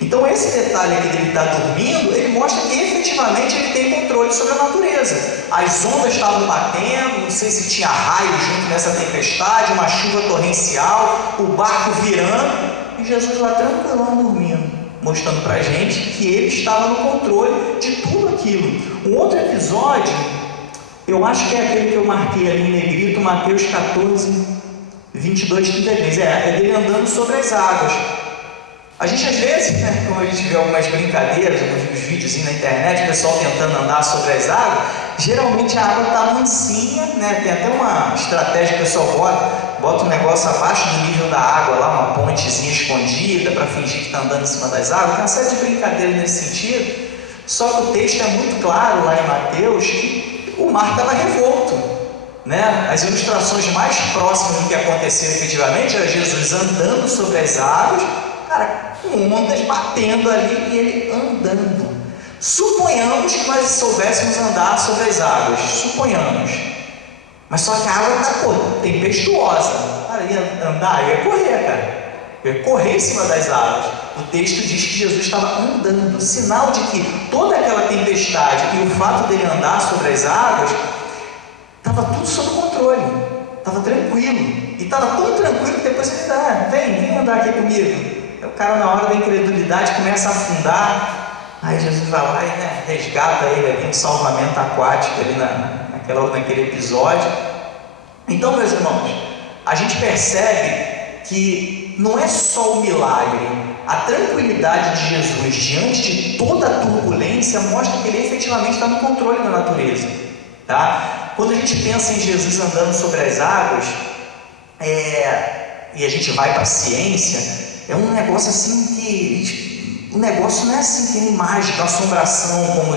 Então esse detalhe aqui dele estar dormindo, ele mostra que efetivamente ele tem controle sobre a natureza. As ondas estavam batendo, não sei se tinha raio junto nessa tempestade, uma chuva torrencial, o barco virando, e Jesus lá tranquilão dormindo, mostrando para a gente que ele estava no controle de tudo aquilo. Um outro episódio, eu acho que é aquele que eu marquei ali em negrito, Mateus 14, 22, 33, é dele andando sobre as águas. A gente às vezes, como a gente vê algumas brincadeiras, alguns vídeos na internet, o pessoal tentando andar sobre as águas, geralmente a água está mansinha, tem até uma estratégia que o pessoal bota um negócio abaixo do nível da água, lá uma pontezinha escondida para fingir que está andando em cima das águas. Tem uma série de brincadeiras nesse sentido, só que o texto é muito claro lá em Mateus que o mar estava revolto. As ilustrações mais próximas do que aconteceu efetivamente era Jesus andando sobre as águas, com ondas batendo ali e ele andando. Suponhamos que nós soubéssemos andar sobre as águas, suponhamos. Mas só que a água está tempestuosa. Ia andar, ia correr, ia correr em cima das águas. O texto diz que Jesus estava andando, sinal de que toda aquela tempestade e o fato dele andar sobre as águas, estava tudo sob controle, estava tranquilo. E estava tão tranquilo que depois ele disse, vem andar aqui comigo. O cara, na hora da incredulidade, começa a afundar. Aí Jesus vai lá e resgata ele ali, um salvamento aquático ali naquele episódio. Então, meus irmãos, a gente percebe que não é só o milagre, a tranquilidade de Jesus diante de toda a turbulência mostra que ele efetivamente está no controle da natureza. Quando a gente pensa em Jesus andando sobre as águas, e a gente vai para a ciência, é um negócio assim que... O negócio não é assim que nem mágica, assombração, como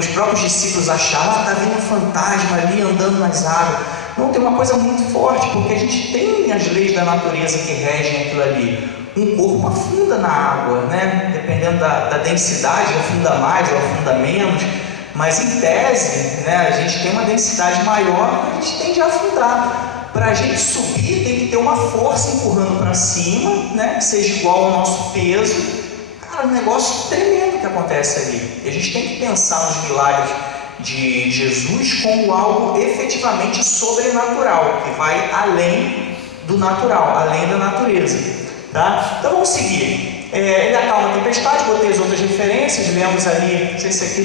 os próprios discípulos achavam. Está vindo um fantasma ali andando nas águas. Não, tem uma coisa muito forte, porque a gente tem as leis da natureza que regem aquilo ali. Um corpo afunda na água, dependendo da densidade, afunda mais ou afunda menos. Mas em tese, a gente tem uma densidade maior e a gente tende a afundar. Para a gente subir, tem que ter uma força empurrando para cima, que seja igual ao nosso peso. Um negócio tremendo que acontece ali. E a gente tem que pensar nos milagres de Jesus como algo efetivamente sobrenatural, que vai além do natural, além da natureza. Então vamos seguir. Ele acalma a tempestade, botei as outras referências, lemos ali, não sei se aqui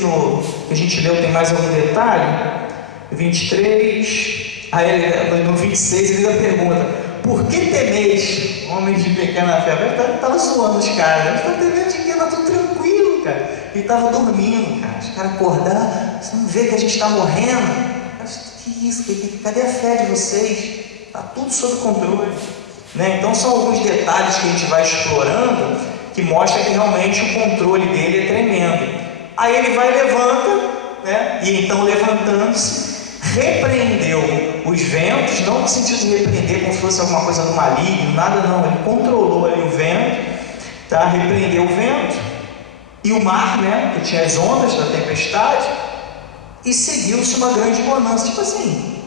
que a gente leu tem mais algum detalhe. 23... Aí no 26 ele ainda pergunta: por que temeis, homens de pequena fé? Ele estava zoando os caras, eles estão temendo de quê? Está tudo tranquilo, cara. Ele estava dormindo, cara. Os caras acordaram, você não vê que a gente está morrendo? Que isso? Cadê a fé de vocês? Está tudo sob controle. Então são alguns detalhes que a gente vai explorando que mostra que realmente o controle dele é tremendo. Aí ele vai e levanta, e então levantando-se, repreendeu os ventos, não no sentido de repreender como se fosse alguma coisa do maligno, nada não, ele controlou ali o vento, repreendeu o vento e o mar, que tinha as ondas da tempestade, e seguiu-se uma grande bonança, tipo assim,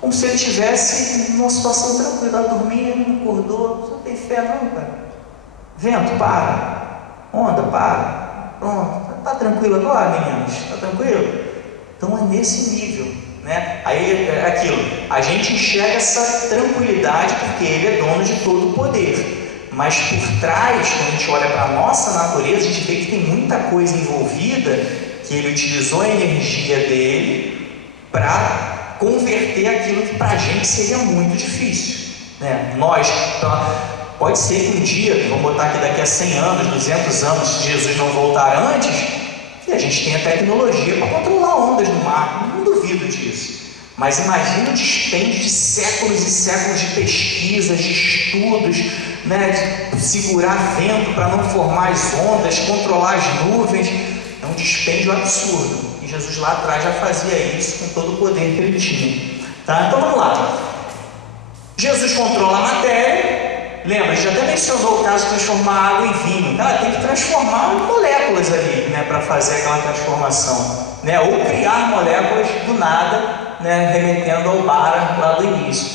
como se ele estivesse numa situação tranquila, dormindo, acordou, você não tem fé não, cara? Vento, para, onda, para, pronto, está tranquilo agora, meninos? Está tranquilo? Então é nesse nível, Aí é aquilo, a gente enxerga essa tranquilidade porque Ele é dono de todo o poder, mas por trás, quando a gente olha para a nossa natureza, a gente vê que tem muita coisa envolvida, que Ele utilizou a energia dele para converter aquilo que para a gente seria muito difícil, né? Nós, pode ser que um dia, vamos botar aqui daqui a 100 anos, 200 anos, se Jesus não voltar antes, e a gente tenha tecnologia para controlar ondas no mar, não duvido disso. Mas imagina o dispêndio de séculos e séculos de pesquisas, de estudos, né, de segurar vento para não formar as ondas, controlar as nuvens. É um dispêndio absurdo. E Jesus lá atrás já fazia isso com todo o poder que ele tinha. Tá? Então vamos lá. Jesus controla a matéria. Lembra, a gente já até mencionou o caso de transformar água em vinho. Cara, tem que transformar moléculas ali, né, para fazer aquela transformação, né, ou criar moléculas do nada, né, remetendo ao bara lá do início.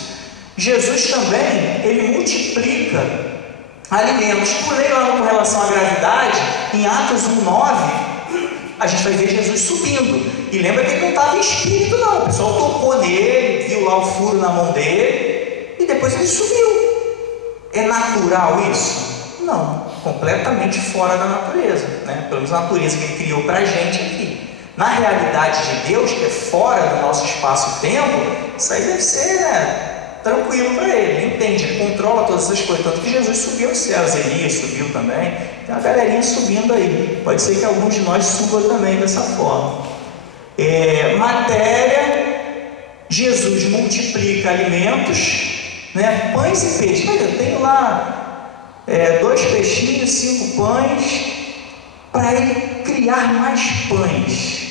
Jesus também, ele multiplica alimentos. Pulei lá com relação à gravidade, em Atos 1:9, a gente vai ver Jesus subindo. E lembra que ele não estava em espírito, não. O pessoal tocou nele, viu lá o furo na mão dele, e depois ele subiu. É natural isso? Não, completamente fora da natureza, né? Pelo menos a natureza que ele criou para a gente aqui. Na realidade de Deus, que é fora do nosso espaço-tempo, isso aí deve ser, né, tranquilo para ele, ele entende, ele controla todas essas coisas. Tanto que Jesus subiu aos céus, Elias subiu também, tem uma galerinha subindo aí. Pode ser que alguns de nós suba também dessa forma. Matéria, Jesus multiplica alimentos, né, pães e peixes. Olha, eu tenho lá 2 peixinhos, 5 pães, para ele criar mais pães.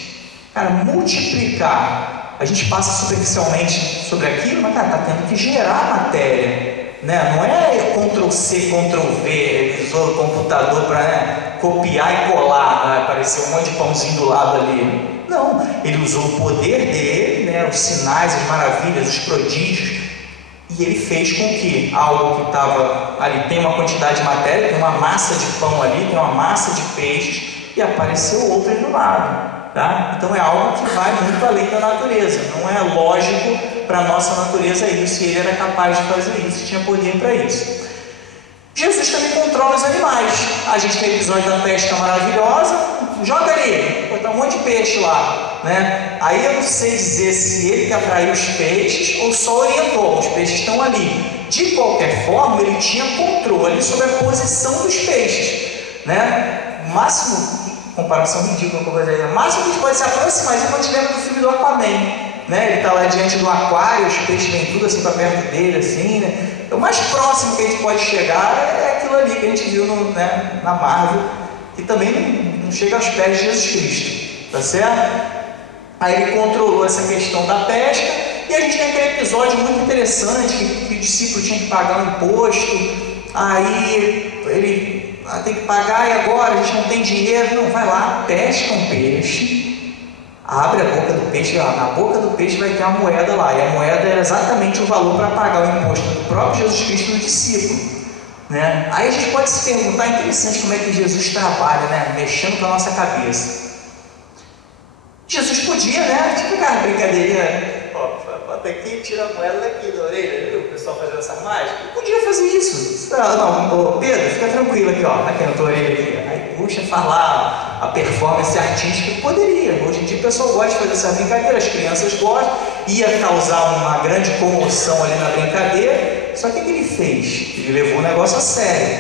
Cara, multiplicar. A gente passa superficialmente sobre aquilo, mas cara, está tendo que gerar matéria, né? Não é Ctrl+C, Ctrl+V, ele usou o computador para, né, copiar e colar, né? Apareceu um monte de pãozinho do lado ali. Não, ele usou o poder dele, né, os sinais, as maravilhas, os prodígios, e ele fez com que algo que estava ali, tem uma quantidade de matéria, tem uma massa de pão ali, tem uma massa de peixes, e apareceu outras do lado. Tá? Então é algo que vai muito além da natureza. Não é lógico para a nossa natureza isso, e ele era capaz de fazer isso, tinha poder para isso. Jesus também controla os animais. A gente tem o episódio da pesca maravilhosa, joga ali, botar um monte de peixe lá, né? Aí eu não sei dizer se ele que atraiu os peixes ou só orientou, os peixes estão ali. De qualquer forma, ele tinha controle sobre a posição dos peixes, né? O máximo, comparação ridícula com o máximo que a gente pode se aproximar, a gente lembra do filme do Aquaman, né? Ele está lá diante do aquário, os peixes vêm tudo assim para perto dele, assim, né? O mais próximo que a gente pode chegar é aquilo ali que a gente viu na Marvel, que também não chega aos pés de Jesus Cristo, tá certo? Aí ele controlou essa questão da pesca, e a gente tem aquele episódio muito interessante que o discípulo tinha que pagar um imposto, aí ele tem que pagar, e agora a gente não tem dinheiro. Não, vai lá, pesca um peixe, abre a boca do peixe, na boca do peixe vai ter uma moeda lá, e a moeda era exatamente o valor para pagar o imposto do próprio Jesus Cristo no discípulo, né? Aí a gente pode se perguntar, é interessante como é que Jesus trabalha, né? Mexendo com a nossa cabeça. Jesus podia, né? Tipo aquela brincadeirinha, bota aqui e tira a moeda daqui da orelha, viu? O pessoal fazendo essa mágica. Ele podia fazer isso. Não, Pedro, fica tranquilo aqui, aqui na tua orelha aqui. Aí puxa, faz lá a performance artística. Poderia. Hoje em dia o pessoal gosta de fazer essa brincadeira, as crianças gostam, ia causar uma grande comoção ali na brincadeira. Só que o que ele fez? Ele levou o negócio a sério.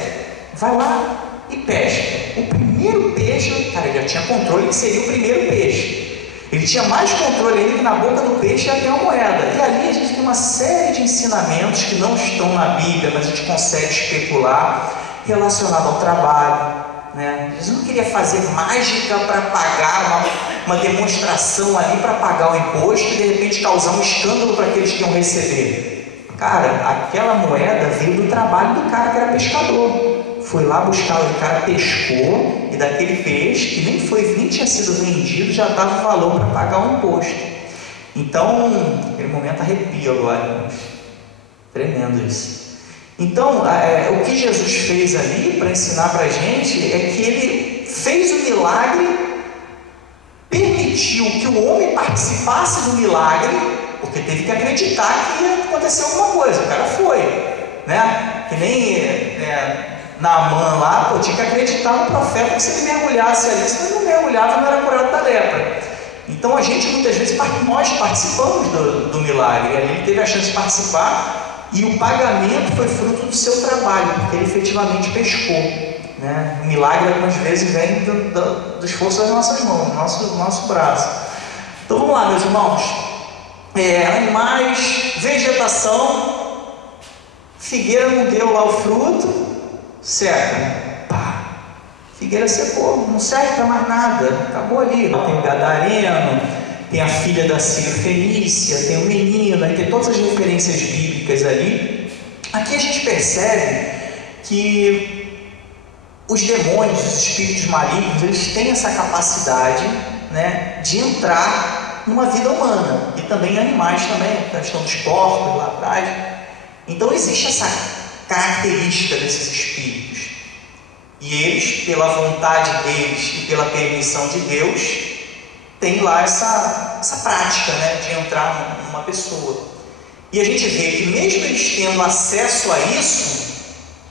Vai lá e pesca. O primeiro peixe, cara, ele já tinha controle que seria o primeiro peixe. Ele tinha mais controle ainda que na boca do peixe ia ter uma moeda. E ali a gente tem uma série de ensinamentos que não estão na Bíblia, mas a gente consegue especular, relacionado ao trabalho, né? Jesus não queria fazer mágica para pagar, uma demonstração ali para pagar o imposto e de repente causar um escândalo para aqueles que iam receber. Cara, aquela moeda veio do trabalho do cara que era pescador. Foi lá buscar, o cara pescou, e daquele peixe, que nem tinha sido vendido, já dava o valor para pagar o imposto. Então, aquele momento arrepia agora, irmãos. Tremendo isso. Então, o que Jesus fez ali para ensinar para a gente é que ele fez o milagre permitindo permitiu que o homem participasse do milagre, porque teve que acreditar que ia acontecer alguma coisa. O cara foi, né? Que nem Naamã lá, tinha que acreditar no profeta, que se ele mergulhasse ali, se ele não mergulhava, não era curado da lepra. Então a gente, muitas vezes, nós participamos do milagre. Ele teve a chance de participar e o pagamento foi fruto do seu trabalho, porque ele efetivamente pescou. Né? O milagre algumas vezes vem do esforço das nossas mãos, do nosso braço. Então vamos lá, meus irmãos. Animais, vegetação, figueira não deu lá o fruto, seca. Pá, figueira secou, não serve para mais nada, acabou ali. Tem o gadareno, tem a filha da Sírio-Fenícia, tem o menino, aí tem todas as referências bíblicas ali. Aqui a gente percebe que os demônios, os espíritos malignos, eles têm essa capacidade, né, de entrar numa vida humana, e também animais também, a questão dos porcos lá atrás. Então existe essa característica desses espíritos, e eles, pela vontade deles e pela permissão de Deus, têm lá essa prática, né, de entrar numa pessoa. E a gente vê que mesmo eles tendo acesso a isso,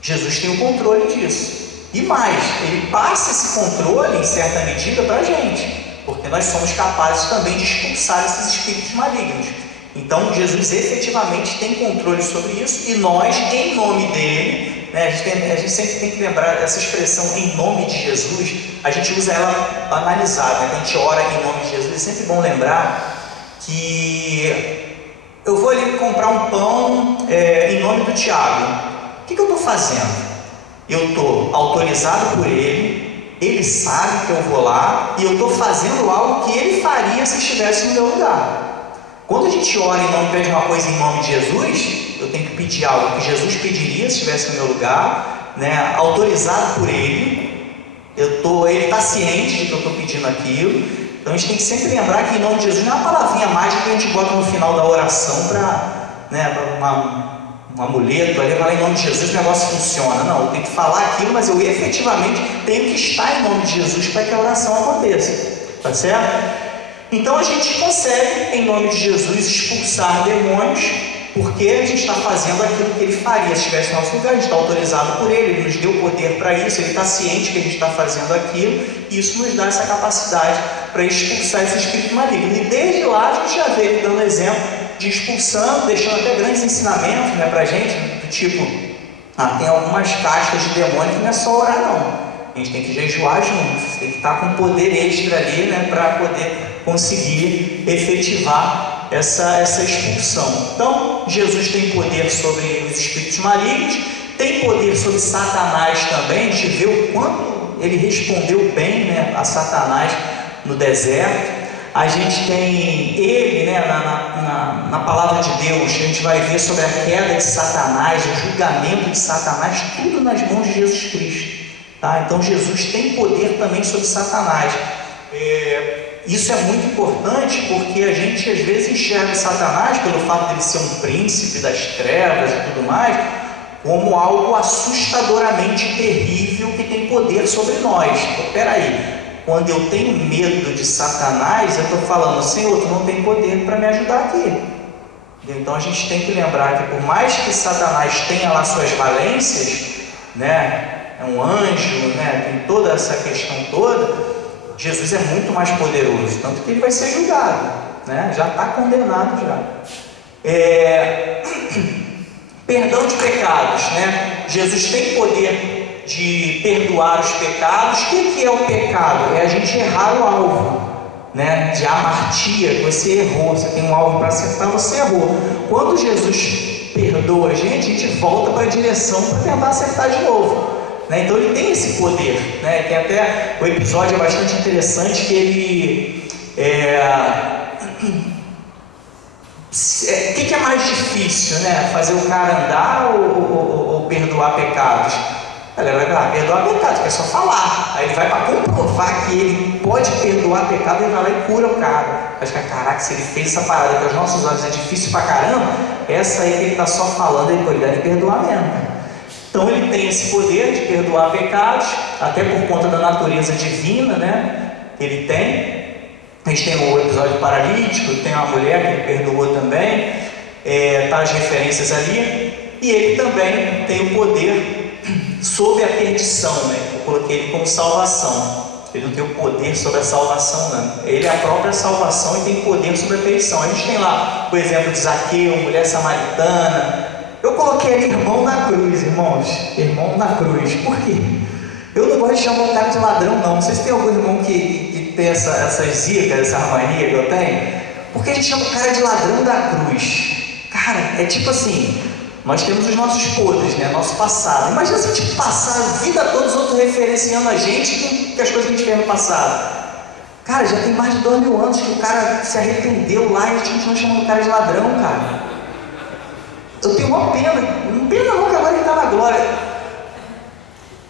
Jesus tem o controle disso. E mais, ele passa esse controle, em certa medida, para a gente, porque nós somos capazes também de expulsar esses espíritos malignos. Então, Jesus efetivamente tem controle sobre isso, e nós, em nome dele, né, a gente sempre tem que lembrar essa expressão, em nome de Jesus, a gente usa ela banalizada, né? Quando a gente ora em nome de Jesus, é sempre bom lembrar que eu vou ali comprar um pão em nome do Tiago. O que eu estou fazendo? Eu estou autorizado por ele, ele sabe que eu vou lá, e eu estou fazendo algo que ele faria se estivesse no meu lugar. Quando a gente ora em nome, pede uma coisa em nome de Jesus, eu tenho que pedir algo que Jesus pediria se estivesse no meu lugar, né? Autorizado por ele, ele está ciente de que eu estou pedindo aquilo. Então a gente tem que sempre lembrar que em nome de Jesus não é uma palavrinha mágica que a gente bota no final da oração para, né, um amuleto, ali vai lá em nome de Jesus, o negócio funciona. Não, eu tenho que falar aquilo, mas eu efetivamente tenho que estar em nome de Jesus para que a oração aconteça, tá certo? Então a gente consegue, em nome de Jesus, expulsar demônios, porque a gente está fazendo aquilo que ele faria se estivesse no nosso lugar. A gente está autorizado por ele, ele nos deu poder para isso, ele está ciente que a gente está fazendo aquilo, e isso nos dá essa capacidade para expulsar esse espírito maligno. E desde lá a gente já vê ele dando exemplo de expulsando, deixando até grandes ensinamentos, né, para a gente, do tipo, tem algumas castas de demônio que não é só orar não, a gente tem que jejuar juntos, tem que estar com poder extra ali, né, para poder conseguir efetivar essa expulsão. Então, Jesus tem poder sobre os espíritos malignos, tem poder sobre Satanás também. A gente vê o quanto ele respondeu bem, né, a Satanás no deserto. A gente tem ele, né, na palavra de Deus, a gente vai ver sobre a queda de Satanás, o julgamento de Satanás, tudo nas mãos de Jesus Cristo, tá? Então Jesus tem poder também sobre Satanás. Isso é muito importante, porque a gente às vezes enxerga Satanás, pelo fato dele ser um príncipe das trevas e tudo mais, como algo assustadoramente terrível que tem poder sobre nós. Espera aí. Quando eu tenho medo de Satanás, eu estou falando, Senhor, tu não tem poder para me ajudar aqui. Então a gente tem que lembrar que por mais que Satanás tenha lá suas valências, né, é um anjo, né, tem toda essa questão toda, Jesus é muito mais poderoso, tanto que ele vai ser julgado, né, já está condenado já. Perdão de pecados, né? Jesus tem poder de perdoar os pecados. O que é o pecado? É a gente errar o alvo, né? De amartia, que você errou, você tem um alvo para acertar, você errou. Quando Jesus perdoa a gente volta para a direção para tentar acertar de novo, né? Então ele tem esse poder, né? Tem até o episódio é bastante interessante que ele o que é mais difícil, né? Fazer o cara andar ou perdoar pecados? Ele vai lá, perdoar pecado, que é só falar. Aí ele vai para comprovar que ele pode perdoar pecado, ele vai lá e cura o cara. Acho que, caraca, se ele fez essa parada que aos nossos olhos é difícil pra caramba, essa aí que ele está só falando, ele deve perdoar mesmo. Então ele tem esse poder de perdoar pecados, até por conta da natureza divina, né? Ele tem. A gente tem o episódio paralítico, tem uma mulher que ele perdoou também, tá as referências ali, e ele também tem o poder sobre a perdição, né? Eu coloquei ele como salvação. Ele não tem o poder sobre a salvação, não. Ele é a própria salvação e tem poder sobre a perdição. A gente tem lá o exemplo de Zaqueu, mulher samaritana. Eu coloquei ali irmão na cruz, irmãos. Irmão na cruz. Por quê? Eu não gosto de chamar o cara de ladrão, não. Vocês têm algum irmão que tem essa zica, essa mania que eu tenho? Porque a gente chama o cara de ladrão da cruz. Cara, é tipo assim, nós temos os nossos podres, né? Nosso passado. Imagina se a gente passar a vida toda os outros referenciando a gente com as coisas que a gente fez no passado. Cara, já tem mais de 2000 anos que o cara se arrependeu lá e a gente continua chamando o cara de ladrão, cara. Eu tenho uma pena, não pena não, que agora ele está na glória.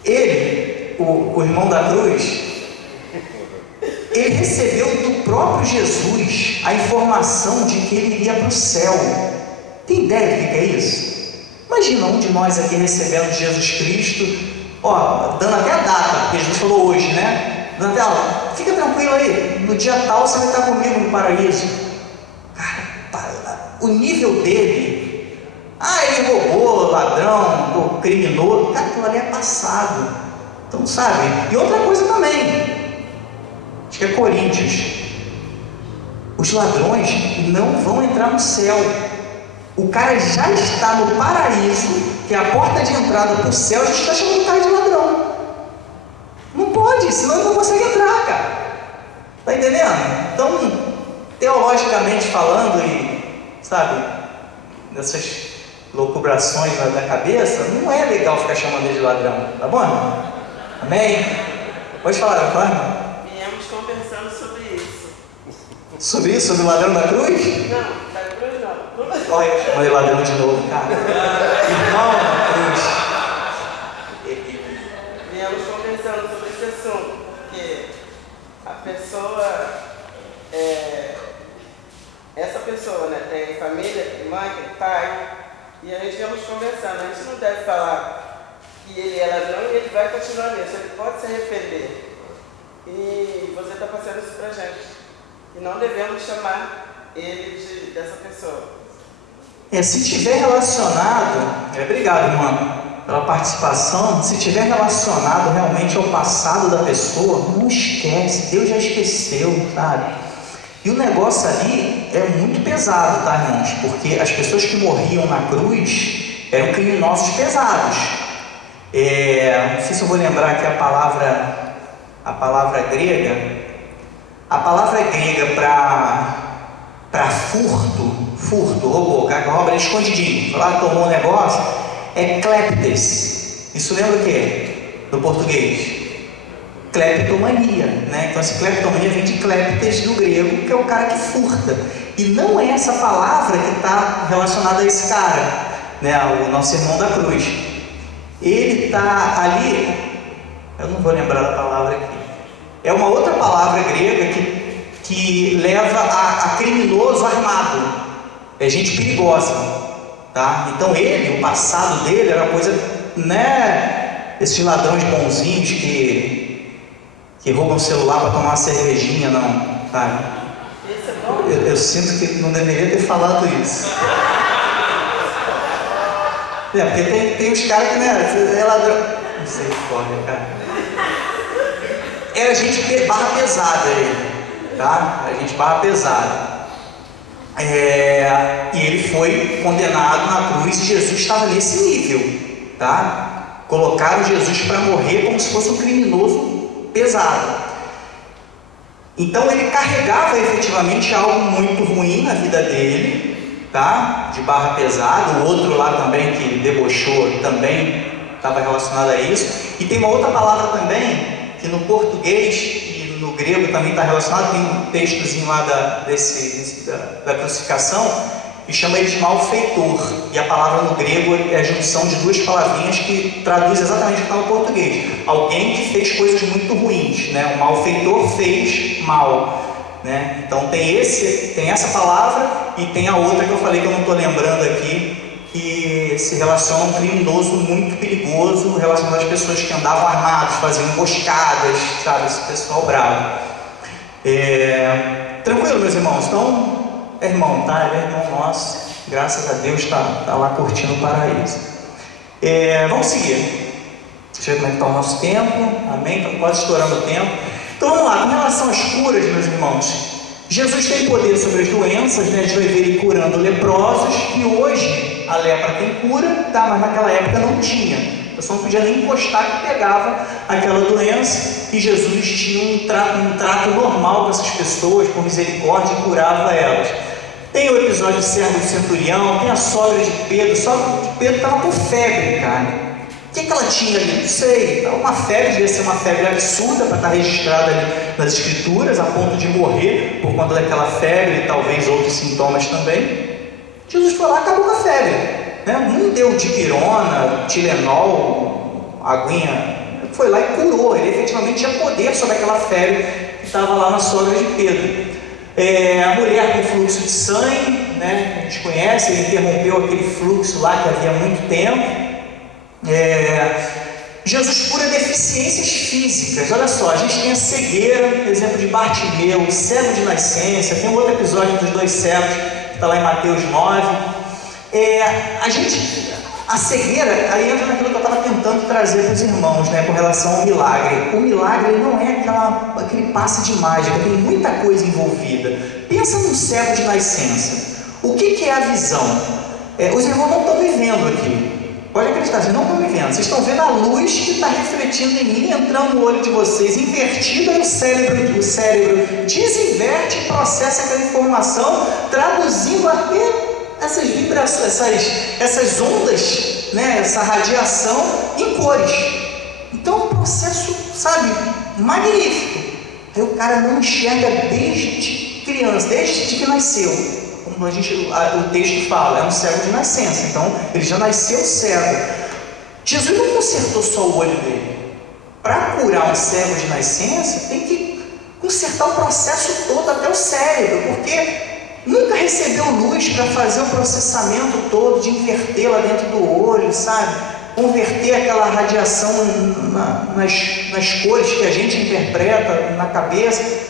Ele, o irmão da cruz, ele recebeu do próprio Jesus a informação de que ele iria para o céu. Tem ideia do que é isso? Imagina um de nós aqui recebendo Jesus Cristo, dando até a data, porque Jesus falou hoje, né? Dando até, fica tranquilo aí, no dia tal você vai estar comigo no paraíso. Cara, o nível dele, ele roubou, ladrão, criminoso, cara, aquilo ali é passado. Então, sabe? E outra coisa também, acho que é Coríntios, os ladrões não vão entrar no céu. O cara já está no paraíso, que é a porta de entrada para o céu, a gente está chamando o cara de ladrão. Não pode, senão ele não consegue entrar, cara. Está entendendo? Então, teologicamente falando, e sabe, dessas loucubrações da cabeça, não é legal ficar chamando ele de ladrão, tá bom, irmão? Amém? Pode falar, irmão? Viemos conversando sobre isso. Sobre isso? Sobre o ladrão da cruz? Não, da cruz não. Olha, chamei ladrão de novo, cara. Irmão da cruz. Viemos conversando sobre esse assunto, porque a pessoa, essa pessoa, né, tem família, mãe, pai, e a gente viemos conversando. A gente não deve falar que ele é ladrão e ele vai continuar nisso, ele pode se arrepender. E você está passando isso pra gente. E não devemos chamar ele dessa pessoa. Se tiver relacionado, obrigado, irmão, pela participação. Se tiver relacionado realmente ao passado da pessoa, não esquece, Deus já esqueceu, sabe? E o negócio ali é muito pesado, tá, irmãos? Porque as pessoas que morriam na cruz eram criminosos pesados. Não sei se eu vou lembrar aqui a palavra grega. A palavra grega para furto, roubou, o cara que rouba escondidinho, tomou um negócio, é kleptes. Isso lembra o quê? Do português? Kleptomania, né? Então essa kleptomania vem de kleptes do grego, que é o cara que furta. E não é essa palavra que está relacionada a esse cara, né? O nosso irmão da cruz. Ele está ali, eu não vou lembrar a palavra aqui. É uma outra palavra grega que leva a criminoso armado. É gente perigosa, tá? Então o passado dele era coisa, né? Esses ladrões bonzinhos que roubam celular para tomar uma cervejinha, não, tá? Eu sinto que não deveria ter falado isso. Porque tem os caras que, né? É ladrão. Não sei, porra, cara. Era gente barra pesada ele, tá? Era gente barra pesada. E ele foi condenado na cruz e Jesus estava nesse nível, tá? Colocaram Jesus para morrer como se fosse um criminoso pesado. Então ele carregava efetivamente algo muito ruim na vida dele, tá? De barra pesada. O outro lá também que debochou também estava relacionado a isso. E tem uma outra palavra também que no português e no grego também está relacionado. Tem um textozinho lá da crucificação que chama ele de malfeitor, e a palavra no grego é a junção de duas palavrinhas que traduz exatamente o que está no português: alguém que fez coisas muito ruins, né? O malfeitor fez mal, né? Então tem essa palavra e tem a outra que eu falei que eu não estou lembrando aqui, que se relaciona a um criminoso muito perigoso, relacionado às pessoas que andavam armados, faziam emboscadas, sabe? Esse pessoal bravo. Tranquilo, meus irmãos? Então, é irmão, tá? Ele é irmão nosso. Graças a Deus tá lá curtindo o paraíso. Vamos seguir. Deixa eu ver como é que está o nosso tempo. Amém? Estamos quase estourando o tempo. Então vamos lá. Com relação às curas, meus irmãos, Jesus tem poder sobre as doenças, né? A gente vai ver ele curando leprosos, que hoje a lepra tem cura, tá? Mas naquela época não tinha. A pessoa não podia nem encostar que pegava aquela doença, e Jesus tinha um trato normal com essas pessoas, com misericórdia, e curava elas. Tem o episódio do servo do centurião, tem a sogra de Pedro. A sogra de Pedro estava com febre, cara. O que ela tinha ali? Não sei. Estava uma febre, devia ser uma febre absurda para estar registrada ali nas escrituras, a ponto de morrer por conta daquela febre e talvez outros sintomas também. Jesus foi lá e acabou com a febre, né? Não deu dipirona, Tilenol, aguinha. Foi lá e curou. Ele efetivamente tinha poder sobre aquela febre que estava lá na sogra de Pedro. A mulher com fluxo de sangue, né? A gente conhece, ele interrompeu aquele fluxo lá que havia muito tempo. Jesus cura deficiências físicas. Olha só, a gente tem a cegueira, exemplo de Bartimeu, cego de nascença. Tem um outro episódio dos 2 cegos que está lá em Mateus 9. A cegueira, aí entra naquilo que eu estava tentando trazer para os irmãos, né, com relação ao milagre. O milagre não é aquele passe de mágica, tem muita coisa envolvida. Pensa num cego de nascença. O que é a visão? Os irmãos não estão me vendo aqui. Pode acreditar, vocês não estão me vendo. Vocês estão vendo a luz que está refletindo em mim, entrando no olho de vocês, invertido, aí o cérebro desinverte e processa aquela informação, traduzindo até essas vibrações, essas ondas, né, essa radiação em cores. Então é um processo, sabe, magnífico. Aí o cara não enxerga desde criança, desde que nasceu. Como o texto fala, é um cego de nascença, então ele já nasceu cego. Jesus não consertou só o olho dele. Para curar um cego de nascença, tem que consertar o processo todo até o cérebro, porque nunca recebeu luz para fazer o processamento todo, de inverter lá dentro do olho, sabe? Converter aquela radiação nas cores que a gente interpreta na cabeça.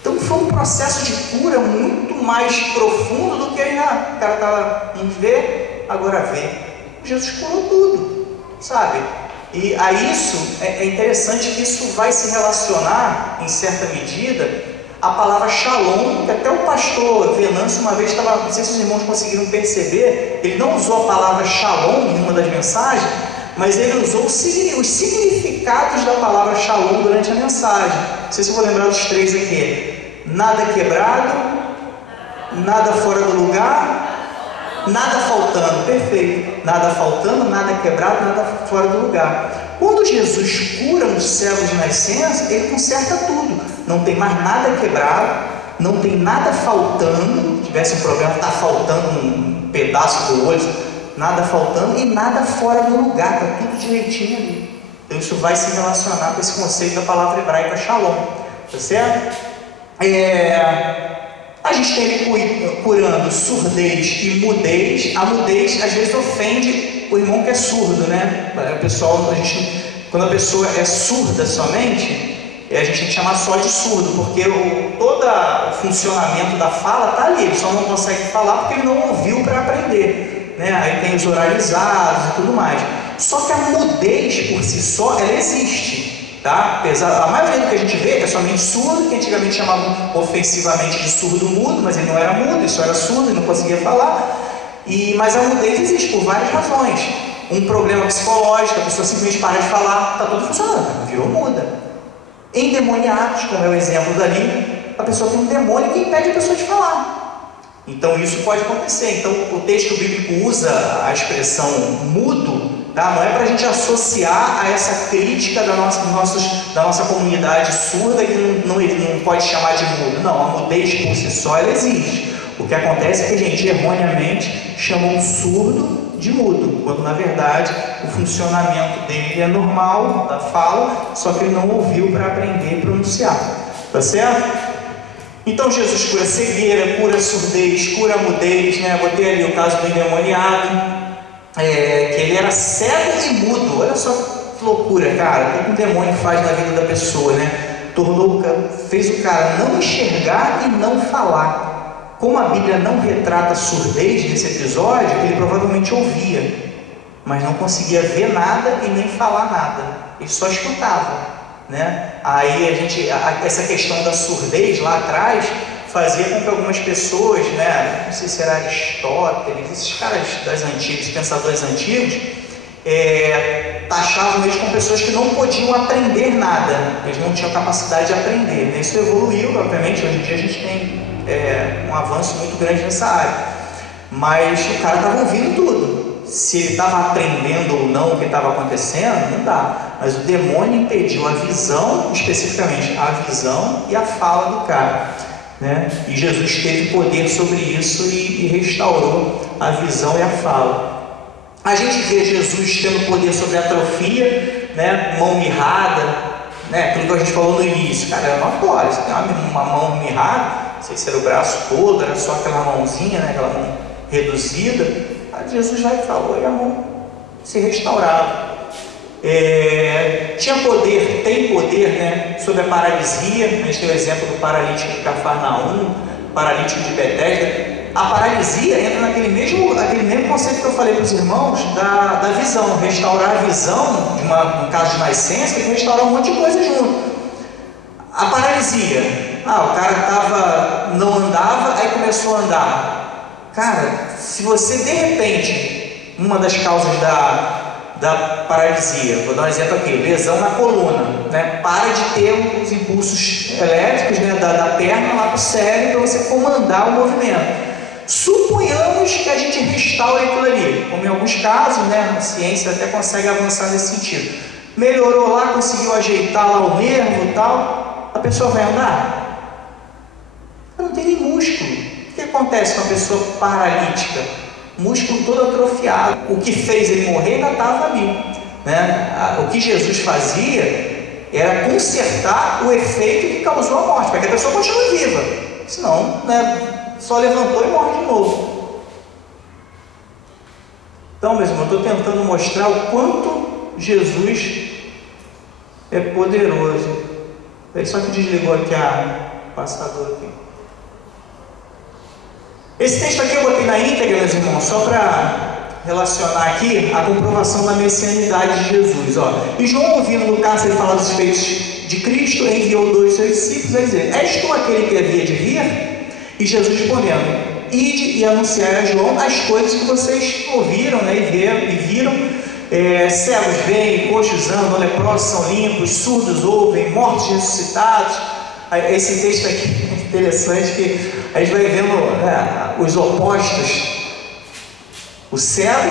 Então foi um processo de cura muito mais profundo do que o cara estava em ver, agora vê. Jesus curou tudo, sabe? E a isso, é interessante que isso vai se relacionar, em certa medida, a palavra shalom, que até o pastor Venâncio uma vez estava, não sei se os irmãos conseguiram perceber, ele não usou a palavra shalom em uma das mensagens, mas ele usou os significados da palavra shalom durante a mensagem. Não sei se eu vou lembrar dos 3 aqui. Nada quebrado, nada fora do lugar, nada faltando. Perfeito. Nada faltando, nada quebrado, nada fora do lugar. Quando Jesus cura um cego de nascença, ele conserta tudo. Não tem mais nada quebrado, não tem nada faltando. Se tivesse um problema, está faltando um pedaço do olho, nada faltando e nada fora do lugar, está tudo direitinho ali. Então isso vai se relacionar com esse conceito da palavra hebraica shalom, tá certo? A gente tem ele curando surdez e mudez. A mudez às vezes ofende o irmão que é surdo, né? Quando a pessoa é surda somente, a gente tem que chamar só de surdo, porque todo o funcionamento da fala está ali, ele só não consegue falar porque ele não ouviu para aprender, né? Aí tem os oralizados e tudo mais. Só que a mudez por si só, ela existe. Tá? A maioria do que a gente vê é somente surdo, que antigamente chamavam ofensivamente de surdo mudo, mas ele não era mudo, ele só era surdo e não conseguia falar. Mas a mudez existe por várias razões. Um problema psicológico, a pessoa simplesmente para de falar, está tudo funcionando, virou muda. Endemoniados, como é o exemplo dali, a pessoa tem um demônio que impede a pessoa de falar. Então isso pode acontecer. Então o texto bíblico usa a expressão mudo, tá? Não é para a gente associar a essa crítica da nossa comunidade surda, que ele não pode chamar de mudo. Não, a mudez por si só ela existe. O que acontece é que a gente erroneamente chama um surdo de mudo, quando na verdade o funcionamento dele é normal, da fala, só que ele não ouviu para aprender e pronunciar. Tá certo? Então Jesus cura cegueira, cura surdez, cura mudez, né? Botei ali o caso do endemoniado, que ele era cego e mudo. Olha só que loucura, cara, o que um demônio faz na vida da pessoa, né? Fez o cara não enxergar e não falar. Como a Bíblia não retrata a surdez nesse episódio, ele provavelmente ouvia, mas não conseguia ver nada e nem falar nada. Ele só escutava, né? Aí essa questão da surdez lá atrás fazia com que algumas pessoas, né, não sei se era Aristóteles, esses caras das antigas, pensadores antigos, taxavam eles como pessoas que não podiam aprender nada, eles não tinham capacidade de aprender. Isso evoluiu, obviamente, hoje em dia a gente tem um avanço muito grande nessa área, mas o cara estava ouvindo tudo. Se ele estava aprendendo ou não o que estava acontecendo, não dá. Mas o demônio impediu a visão, especificamente a visão e a fala do cara, né? E Jesus teve poder sobre isso e restaurou a visão e a fala. A gente vê Jesus tendo poder sobre a atrofia, né? Mão mirrada, né? Aquilo que a gente falou no início, cara, era notório. Você tem uma mão mirrada, não sei se era o braço todo, era só aquela mãozinha, né? Aquela mão reduzida. Aí Jesus já falou e a mão se restaurava. Tinha poder, tem poder, né, sobre a paralisia. A gente tem o exemplo do paralítico de Cafarnaum, paralítico de Betesda. A paralisia entra naquele mesmo conceito que eu falei para os irmãos da visão, restaurar a visão, no caso de nascença, tem que restaurar um monte de coisa junto. A paralisia, o cara não andava, aí começou a andar. Cara, se você de repente, uma das causas da paralisia, vou dar um exemplo aqui, lesão na coluna, né? Para de ter os impulsos elétricos, né, da perna lá para o cérebro para você comandar o movimento. Suponhamos que a gente restaure aquilo ali, como em alguns casos, né, a ciência até consegue avançar nesse sentido. Melhorou lá, conseguiu ajeitar lá o nervo e tal, a pessoa vai andar? Não tem nem músculo. O que acontece com a pessoa paralítica? Músculo todo atrofiado. O que fez ele morrer ainda estava ali, né? O que Jesus fazia era consertar o efeito que causou a morte, para que a pessoa continue viva. Senão, né, só levantou e morre de novo. Então, meus irmãos, eu estou tentando mostrar o quanto Jesus é poderoso. Só que desligou aqui o passador aqui. Esse texto aqui eu botei na íntegra, meus irmãos, só para relacionar aqui a comprovação da messianidade de Jesus. E João, ouvindo no cárcere falar dos feitos de Cristo, enviou 2 de seus discípulos a dizer: És tu aquele que havia de vir? E Jesus respondendo: Ide e anunciai a João as coisas que vocês ouviram, né, e viram. Cegos veem, coxos andam, leprosos são limpos, surdos ouvem, mortos ressuscitados. Esse texto aqui é interessante, que a gente vai vendo, né, os opostos. O cego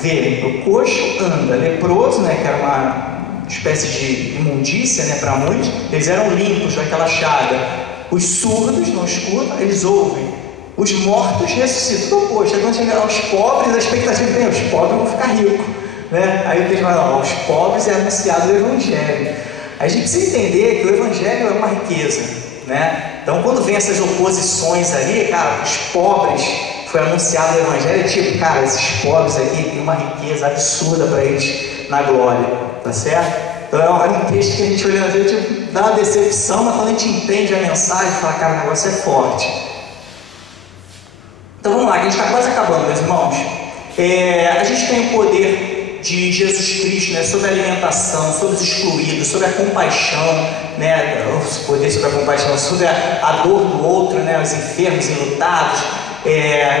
vê, o coxo anda, leproso, né, que era uma espécie de imundícia, né, para muitos, eles eram limpos daquela chaga. Os surdos não escutam, eles ouvem. Os mortos ressuscitam. Então, poxa, quando chegar aos pobres, a expectativa é: os pobres vão ficar ricos, né? Aí o texto vai: aos pobres é anunciado o Evangelho. A gente precisa entender que o Evangelho é uma riqueza, né? Então, quando vem essas oposições ali, cara, os pobres, foi anunciado o Evangelho, tipo, cara, esses pobres aqui têm uma riqueza absurda para eles na glória, tá certo? Então é um texto que a gente olhando, a gente dá uma decepção, mas quando a gente entende a mensagem, fala: cara, o negócio é forte. Então vamos lá, que a gente está quase acabando, meus irmãos. A gente tem o poder de Jesus Cristo, né, sobre a alimentação, sobre os excluídos, sobre a compaixão, né, o poder sobre a compaixão, sobre a dor do outro, né, os enfermos, enlutados.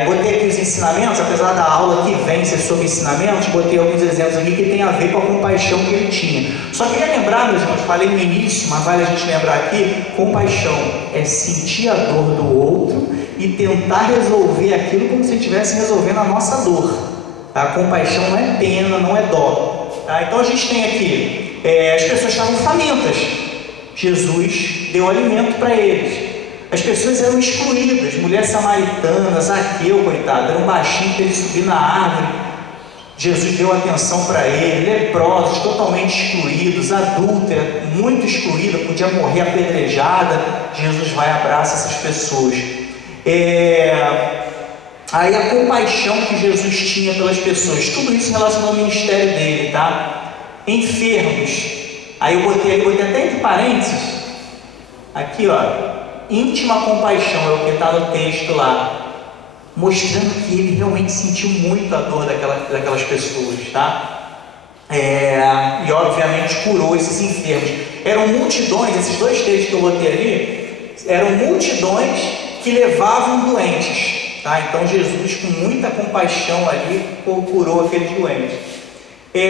Botei aqui os ensinamentos, apesar da aula que vem ser sobre ensinamentos, botei alguns exemplos aqui que tem a ver com a compaixão que ele tinha. Só queria lembrar, meus irmãos, falei no início, mas vale a gente lembrar aqui: compaixão é sentir a dor do outro e tentar resolver aquilo como se estivesse resolvendo a nossa dor. A compaixão não é pena, não é dó. Tá? Então a gente tem aqui, as pessoas estavam famintas, Jesus deu alimento para eles. As pessoas eram excluídas, mulher samaritana, Zaqueu, coitado, era um baixinho que ele subir na árvore. Jesus deu atenção para ele. Leprosos, totalmente excluídos, adúltera, muito excluída, podia morrer apedrejada. Jesus vai e abraça essas pessoas. Aí a compaixão que Jesus tinha pelas pessoas, tudo isso relacionado ao ministério dele, tá? Enfermos, aí eu botei até entre parênteses, Aqui, ó, íntima compaixão é o que está no texto lá, mostrando que ele realmente sentiu muito a dor daquelas pessoas, tá? E obviamente curou esses enfermos. Eram multidões, esses dois textos que eu botei ali, eram multidões que levavam doentes, tá? Então Jesus, com muita compaixão ali, curou aqueles doentes.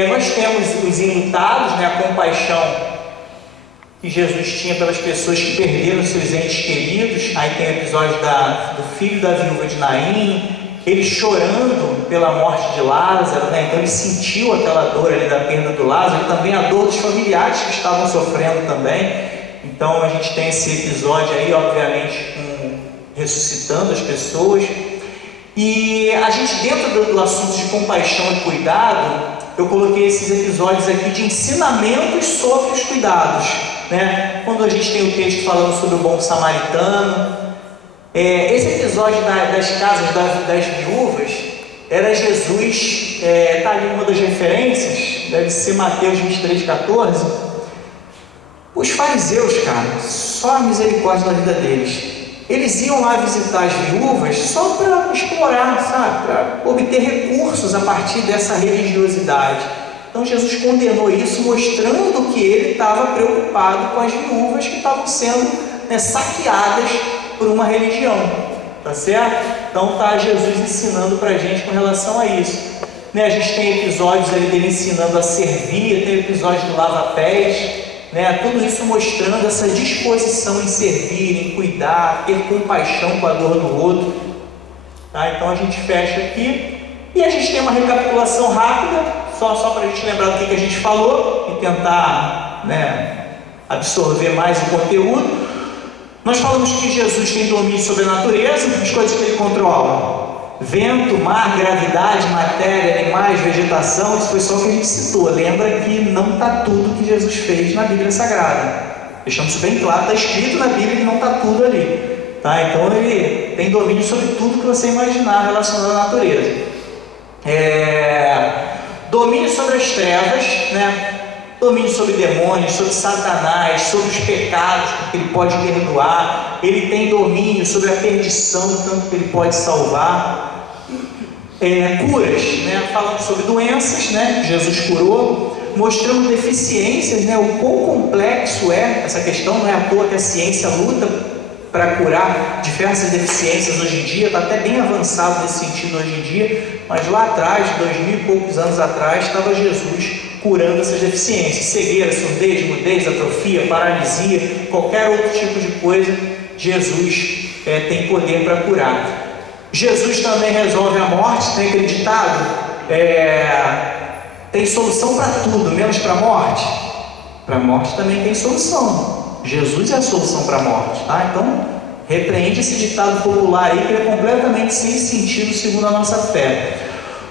Nós temos os enlutados, né? A compaixão que Jesus tinha pelas pessoas que perderam seus entes queridos. Aí tem o episódio do filho da viúva de Naim, ele chorando pela morte de Lázaro, né? Então ele sentiu aquela dor ali da perda do Lázaro, e também a dor dos familiares que estavam sofrendo também. Então a gente tem esse episódio aí, obviamente, ressuscitando as pessoas. E a gente, dentro do assunto de compaixão e cuidado, eu coloquei esses episódios aqui de ensinamentos sobre os cuidados, né? Quando a gente tem o texto falando sobre o bom samaritano, esse episódio das casas das viúvas era Jesus, está ali uma das referências, deve ser Mateus 23,14. Os fariseus, cara, só a misericórdia da vida deles. Eles iam lá visitar as viúvas só para explorar, sabe? Para obter recursos a partir dessa religiosidade. Então Jesus condenou isso, mostrando que ele estava preocupado com as viúvas que estavam sendo, né, saqueadas por uma religião, tá certo? Então está Jesus ensinando para a gente com relação a isso, né? A gente tem episódios ali dele ensinando a servir, tem episódio do lava-pés, né? Tudo isso mostrando essa disposição em servir, em cuidar, ter compaixão com a dor do outro, tá? Então a gente fecha aqui e a gente tem uma recapitulação rápida, só para a gente lembrar do que a gente falou e tentar, né, absorver mais o conteúdo. Nós falamos que Jesus tem domínio sobre a natureza, as coisas que ele controla: vento, mar, gravidade, matéria, animais, vegetação. Isso foi só o que a gente citou. Lembra que não está tudo que Jesus fez na Bíblia Sagrada. Deixamos isso bem claro, está escrito na Bíblia que não está tudo ali, tá? Então ele tem domínio sobre tudo que você imaginar relacionado à natureza. Domínio sobre as trevas, né? Domínio sobre demônios, sobre Satanás, sobre os pecados, porque ele pode perdoar. Ele tem domínio sobre a perdição, tanto que ele pode salvar. Curas, né? Falando sobre doenças, né? Jesus curou, mostrando deficiências, né? O quão complexo é essa questão. Não é à toa que a ciência luta para curar diversas deficiências hoje em dia, está até bem avançado nesse sentido hoje em dia, mas lá atrás, 2000 e poucos anos atrás, estava Jesus curando essas deficiências: cegueira, surdez, mudez, atrofia, paralisia, qualquer outro tipo de coisa, Jesus tem poder para curar. Jesus também resolve a morte, tem aquele ditado, tem solução para tudo, menos para a morte. Para a morte também tem solução. Jesus é a solução para a morte, tá? Então, repreende esse ditado popular aí, que é completamente sem sentido segundo a nossa fé.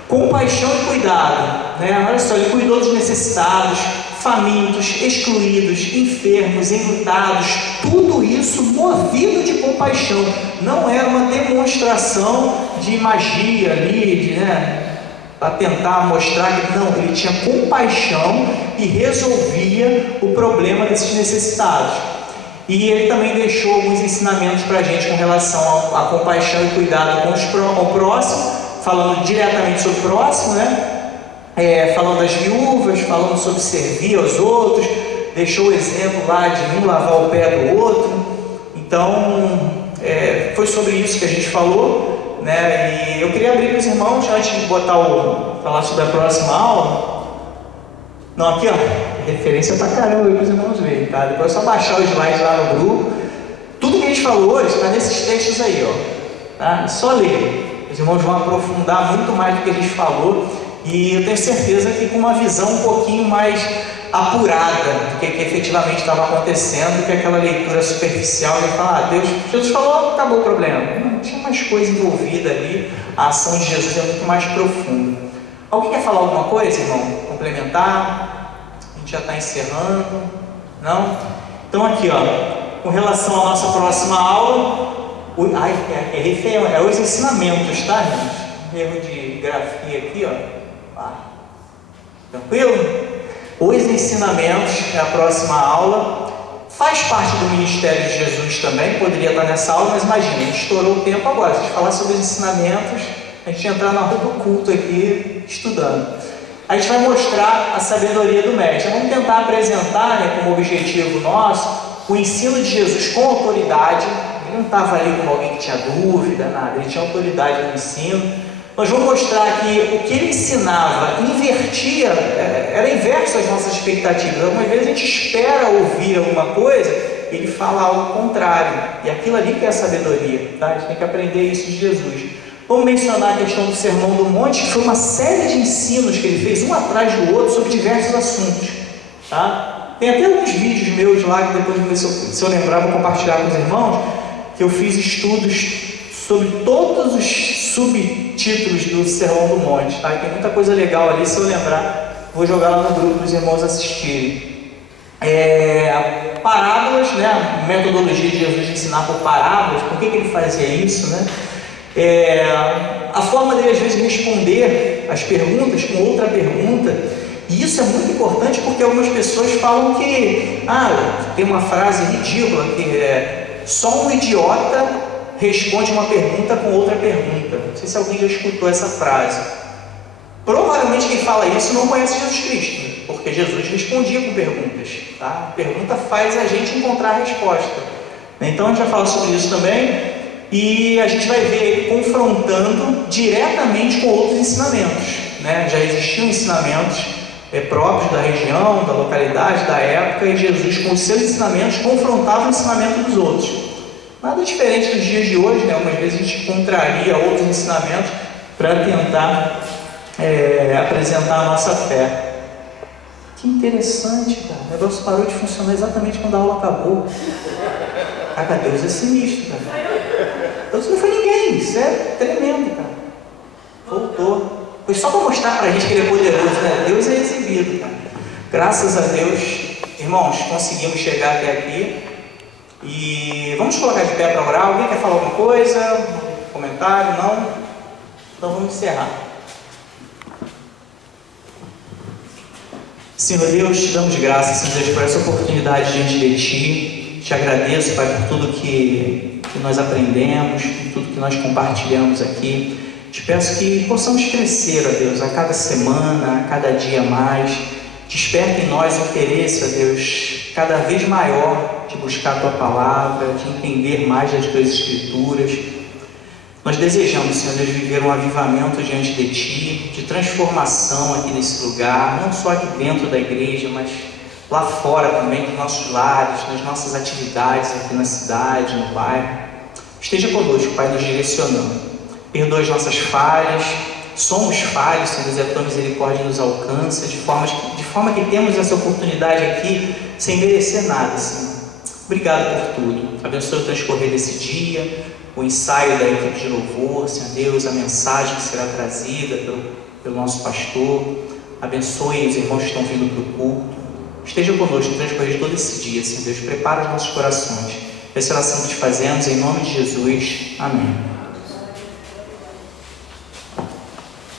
Compaixão e cuidado, né? Olha só, ele cuidou dos necessitados, famintos, excluídos, enfermos, enlutados, tudo isso movido de compaixão. Não era uma demonstração de magia ali, para tentar mostrar que não, ele tinha compaixão e resolvia o problema desses necessitados. E ele também deixou alguns ensinamentos para a gente com relação à compaixão e cuidado com o próximo, falando diretamente sobre o próximo, né? Falando das viúvas, falando sobre servir aos outros, deixou o exemplo lá de um lavar o pé do outro. Então, foi sobre isso que a gente falou, né? E eu queria abrir para os irmãos, antes de falar sobre a próxima aula. Não, aqui ó, referência pra caramba aí para os irmãos verem, tá? Depois é só baixar os slides lá no grupo. Tudo que a gente falou hoje está nesses textos aí, ó, tá? Só ler. Os irmãos vão aprofundar muito mais do que a gente falou, e eu tenho certeza que com uma visão um pouquinho mais apurada do que efetivamente estava acontecendo, que aquela leitura superficial de falar, Jesus falou, acabou o problema. Não, tinha mais coisa envolvida ali. A ação de Jesus é muito mais profunda. Alguém quer falar alguma coisa, irmão? Complementar? A gente já está encerrando? Não? Então aqui, ó, com relação à nossa próxima aula, os ensinamentos, tá, gente? Erro de grafia aqui, ó. Tranquilo? Os ensinamentos é a próxima aula. faz parte do ministério de Jesus também, poderia estar nessa aula, mas imagina, a gente estourou o tempo agora. Se a gente falar sobre os ensinamentos, a gente ia entrar na rua do culto aqui, estudando. A gente vai mostrar a sabedoria do mestre. Vamos tentar apresentar, né, como objetivo nosso, o ensino de Jesus com autoridade. Ele não estava ali como alguém que tinha dúvida, nada, ele tinha autoridade no ensino. Nós vamos mostrar que o que ele ensinava invertia, era inverso às nossas expectativas. Algumas vezes a gente espera ouvir alguma coisa, ele fala algo contrário, e aquilo ali que é a sabedoria, tá? A gente tem que aprender isso de Jesus. Vamos mencionar a questão do Sermão do Monte, que foi uma série de ensinos que ele fez, um atrás do outro, sobre diversos assuntos, tá? Tem até alguns vídeos meus lá, que depois, se eu lembrar, vou compartilhar com os irmãos, que eu fiz estudos sobre todos os subtítulos do Sermão do Monte, tá? Tem muita coisa legal ali, se eu lembrar, vou jogar lá no grupo dos irmãos assistirem. Parábolas, né? A metodologia de Jesus de ensinar por parábolas, por que ele fazia isso, né? A forma dele às vezes responder as perguntas com outra pergunta, e isso é muito importante porque algumas pessoas falam que tem uma frase ridícula que só um idiota responde uma pergunta com outra pergunta. Não sei se alguém já escutou essa frase. Provavelmente quem fala isso não conhece Jesus Cristo, porque Jesus respondia com perguntas, tá? A pergunta faz a gente encontrar a resposta. Então a gente vai falar sobre isso também, e a gente vai ver ele confrontando diretamente com outros ensinamentos, né? Já existiam ensinamentos próprios da região, da localidade, da época, e Jesus, com os seus ensinamentos, confrontava o ensinamento dos outros. Nada diferente dos dias de hoje, né? Algumas vezes a gente contraria outros ensinamentos para tentar apresentar a nossa fé. Que interessante, cara. O negócio parou de funcionar exatamente quando a aula acabou. Cara, Deus é sinistro, cara. Deus não foi ninguém, isso é tremendo, cara. Voltou. Foi só para mostrar para a gente que ele é poderoso, né? Deus é exibido, cara. Graças a Deus, irmãos, conseguimos chegar até aqui. E vamos colocar de pé para orar. Alguém quer falar alguma coisa? Comentário? Não? Então vamos encerrar. Senhor Deus, te damos graças, Senhor Deus, por essa oportunidade diante de Ti. Te agradeço, Pai, por tudo que nós aprendemos, por tudo que nós compartilhamos aqui. Te peço que possamos crescer, ó Deus, a cada semana, a cada dia mais. Desperta em nós o interesse, ó Deus, cada vez maior de buscar a Tua Palavra, de entender mais das Tuas Escrituras. Nós desejamos, Senhor Deus, viver um avivamento diante de Ti, de transformação aqui nesse lugar, não só aqui dentro da igreja, mas lá fora também, nos nossos lares, nas nossas atividades aqui na cidade, no bairro. Esteja conosco, Pai, nos direcionando. Perdoa as nossas falhas. Somos falhos, Senhor Deus, e a Tua misericórdia nos alcança, de forma que temos essa oportunidade aqui, sem merecer nada, Senhor. Obrigado por tudo. Abençoe o transcorrer desse dia, o ensaio da equipe de louvor, Senhor Deus, a mensagem que será trazida pelo nosso pastor. Abençoe os irmãos que estão vindo para o culto. Esteja conosco no transcorrer de todo esse dia, Senhor Deus. Prepara os nossos corações. Essa oração que te fazemos, em nome de Jesus. Amém.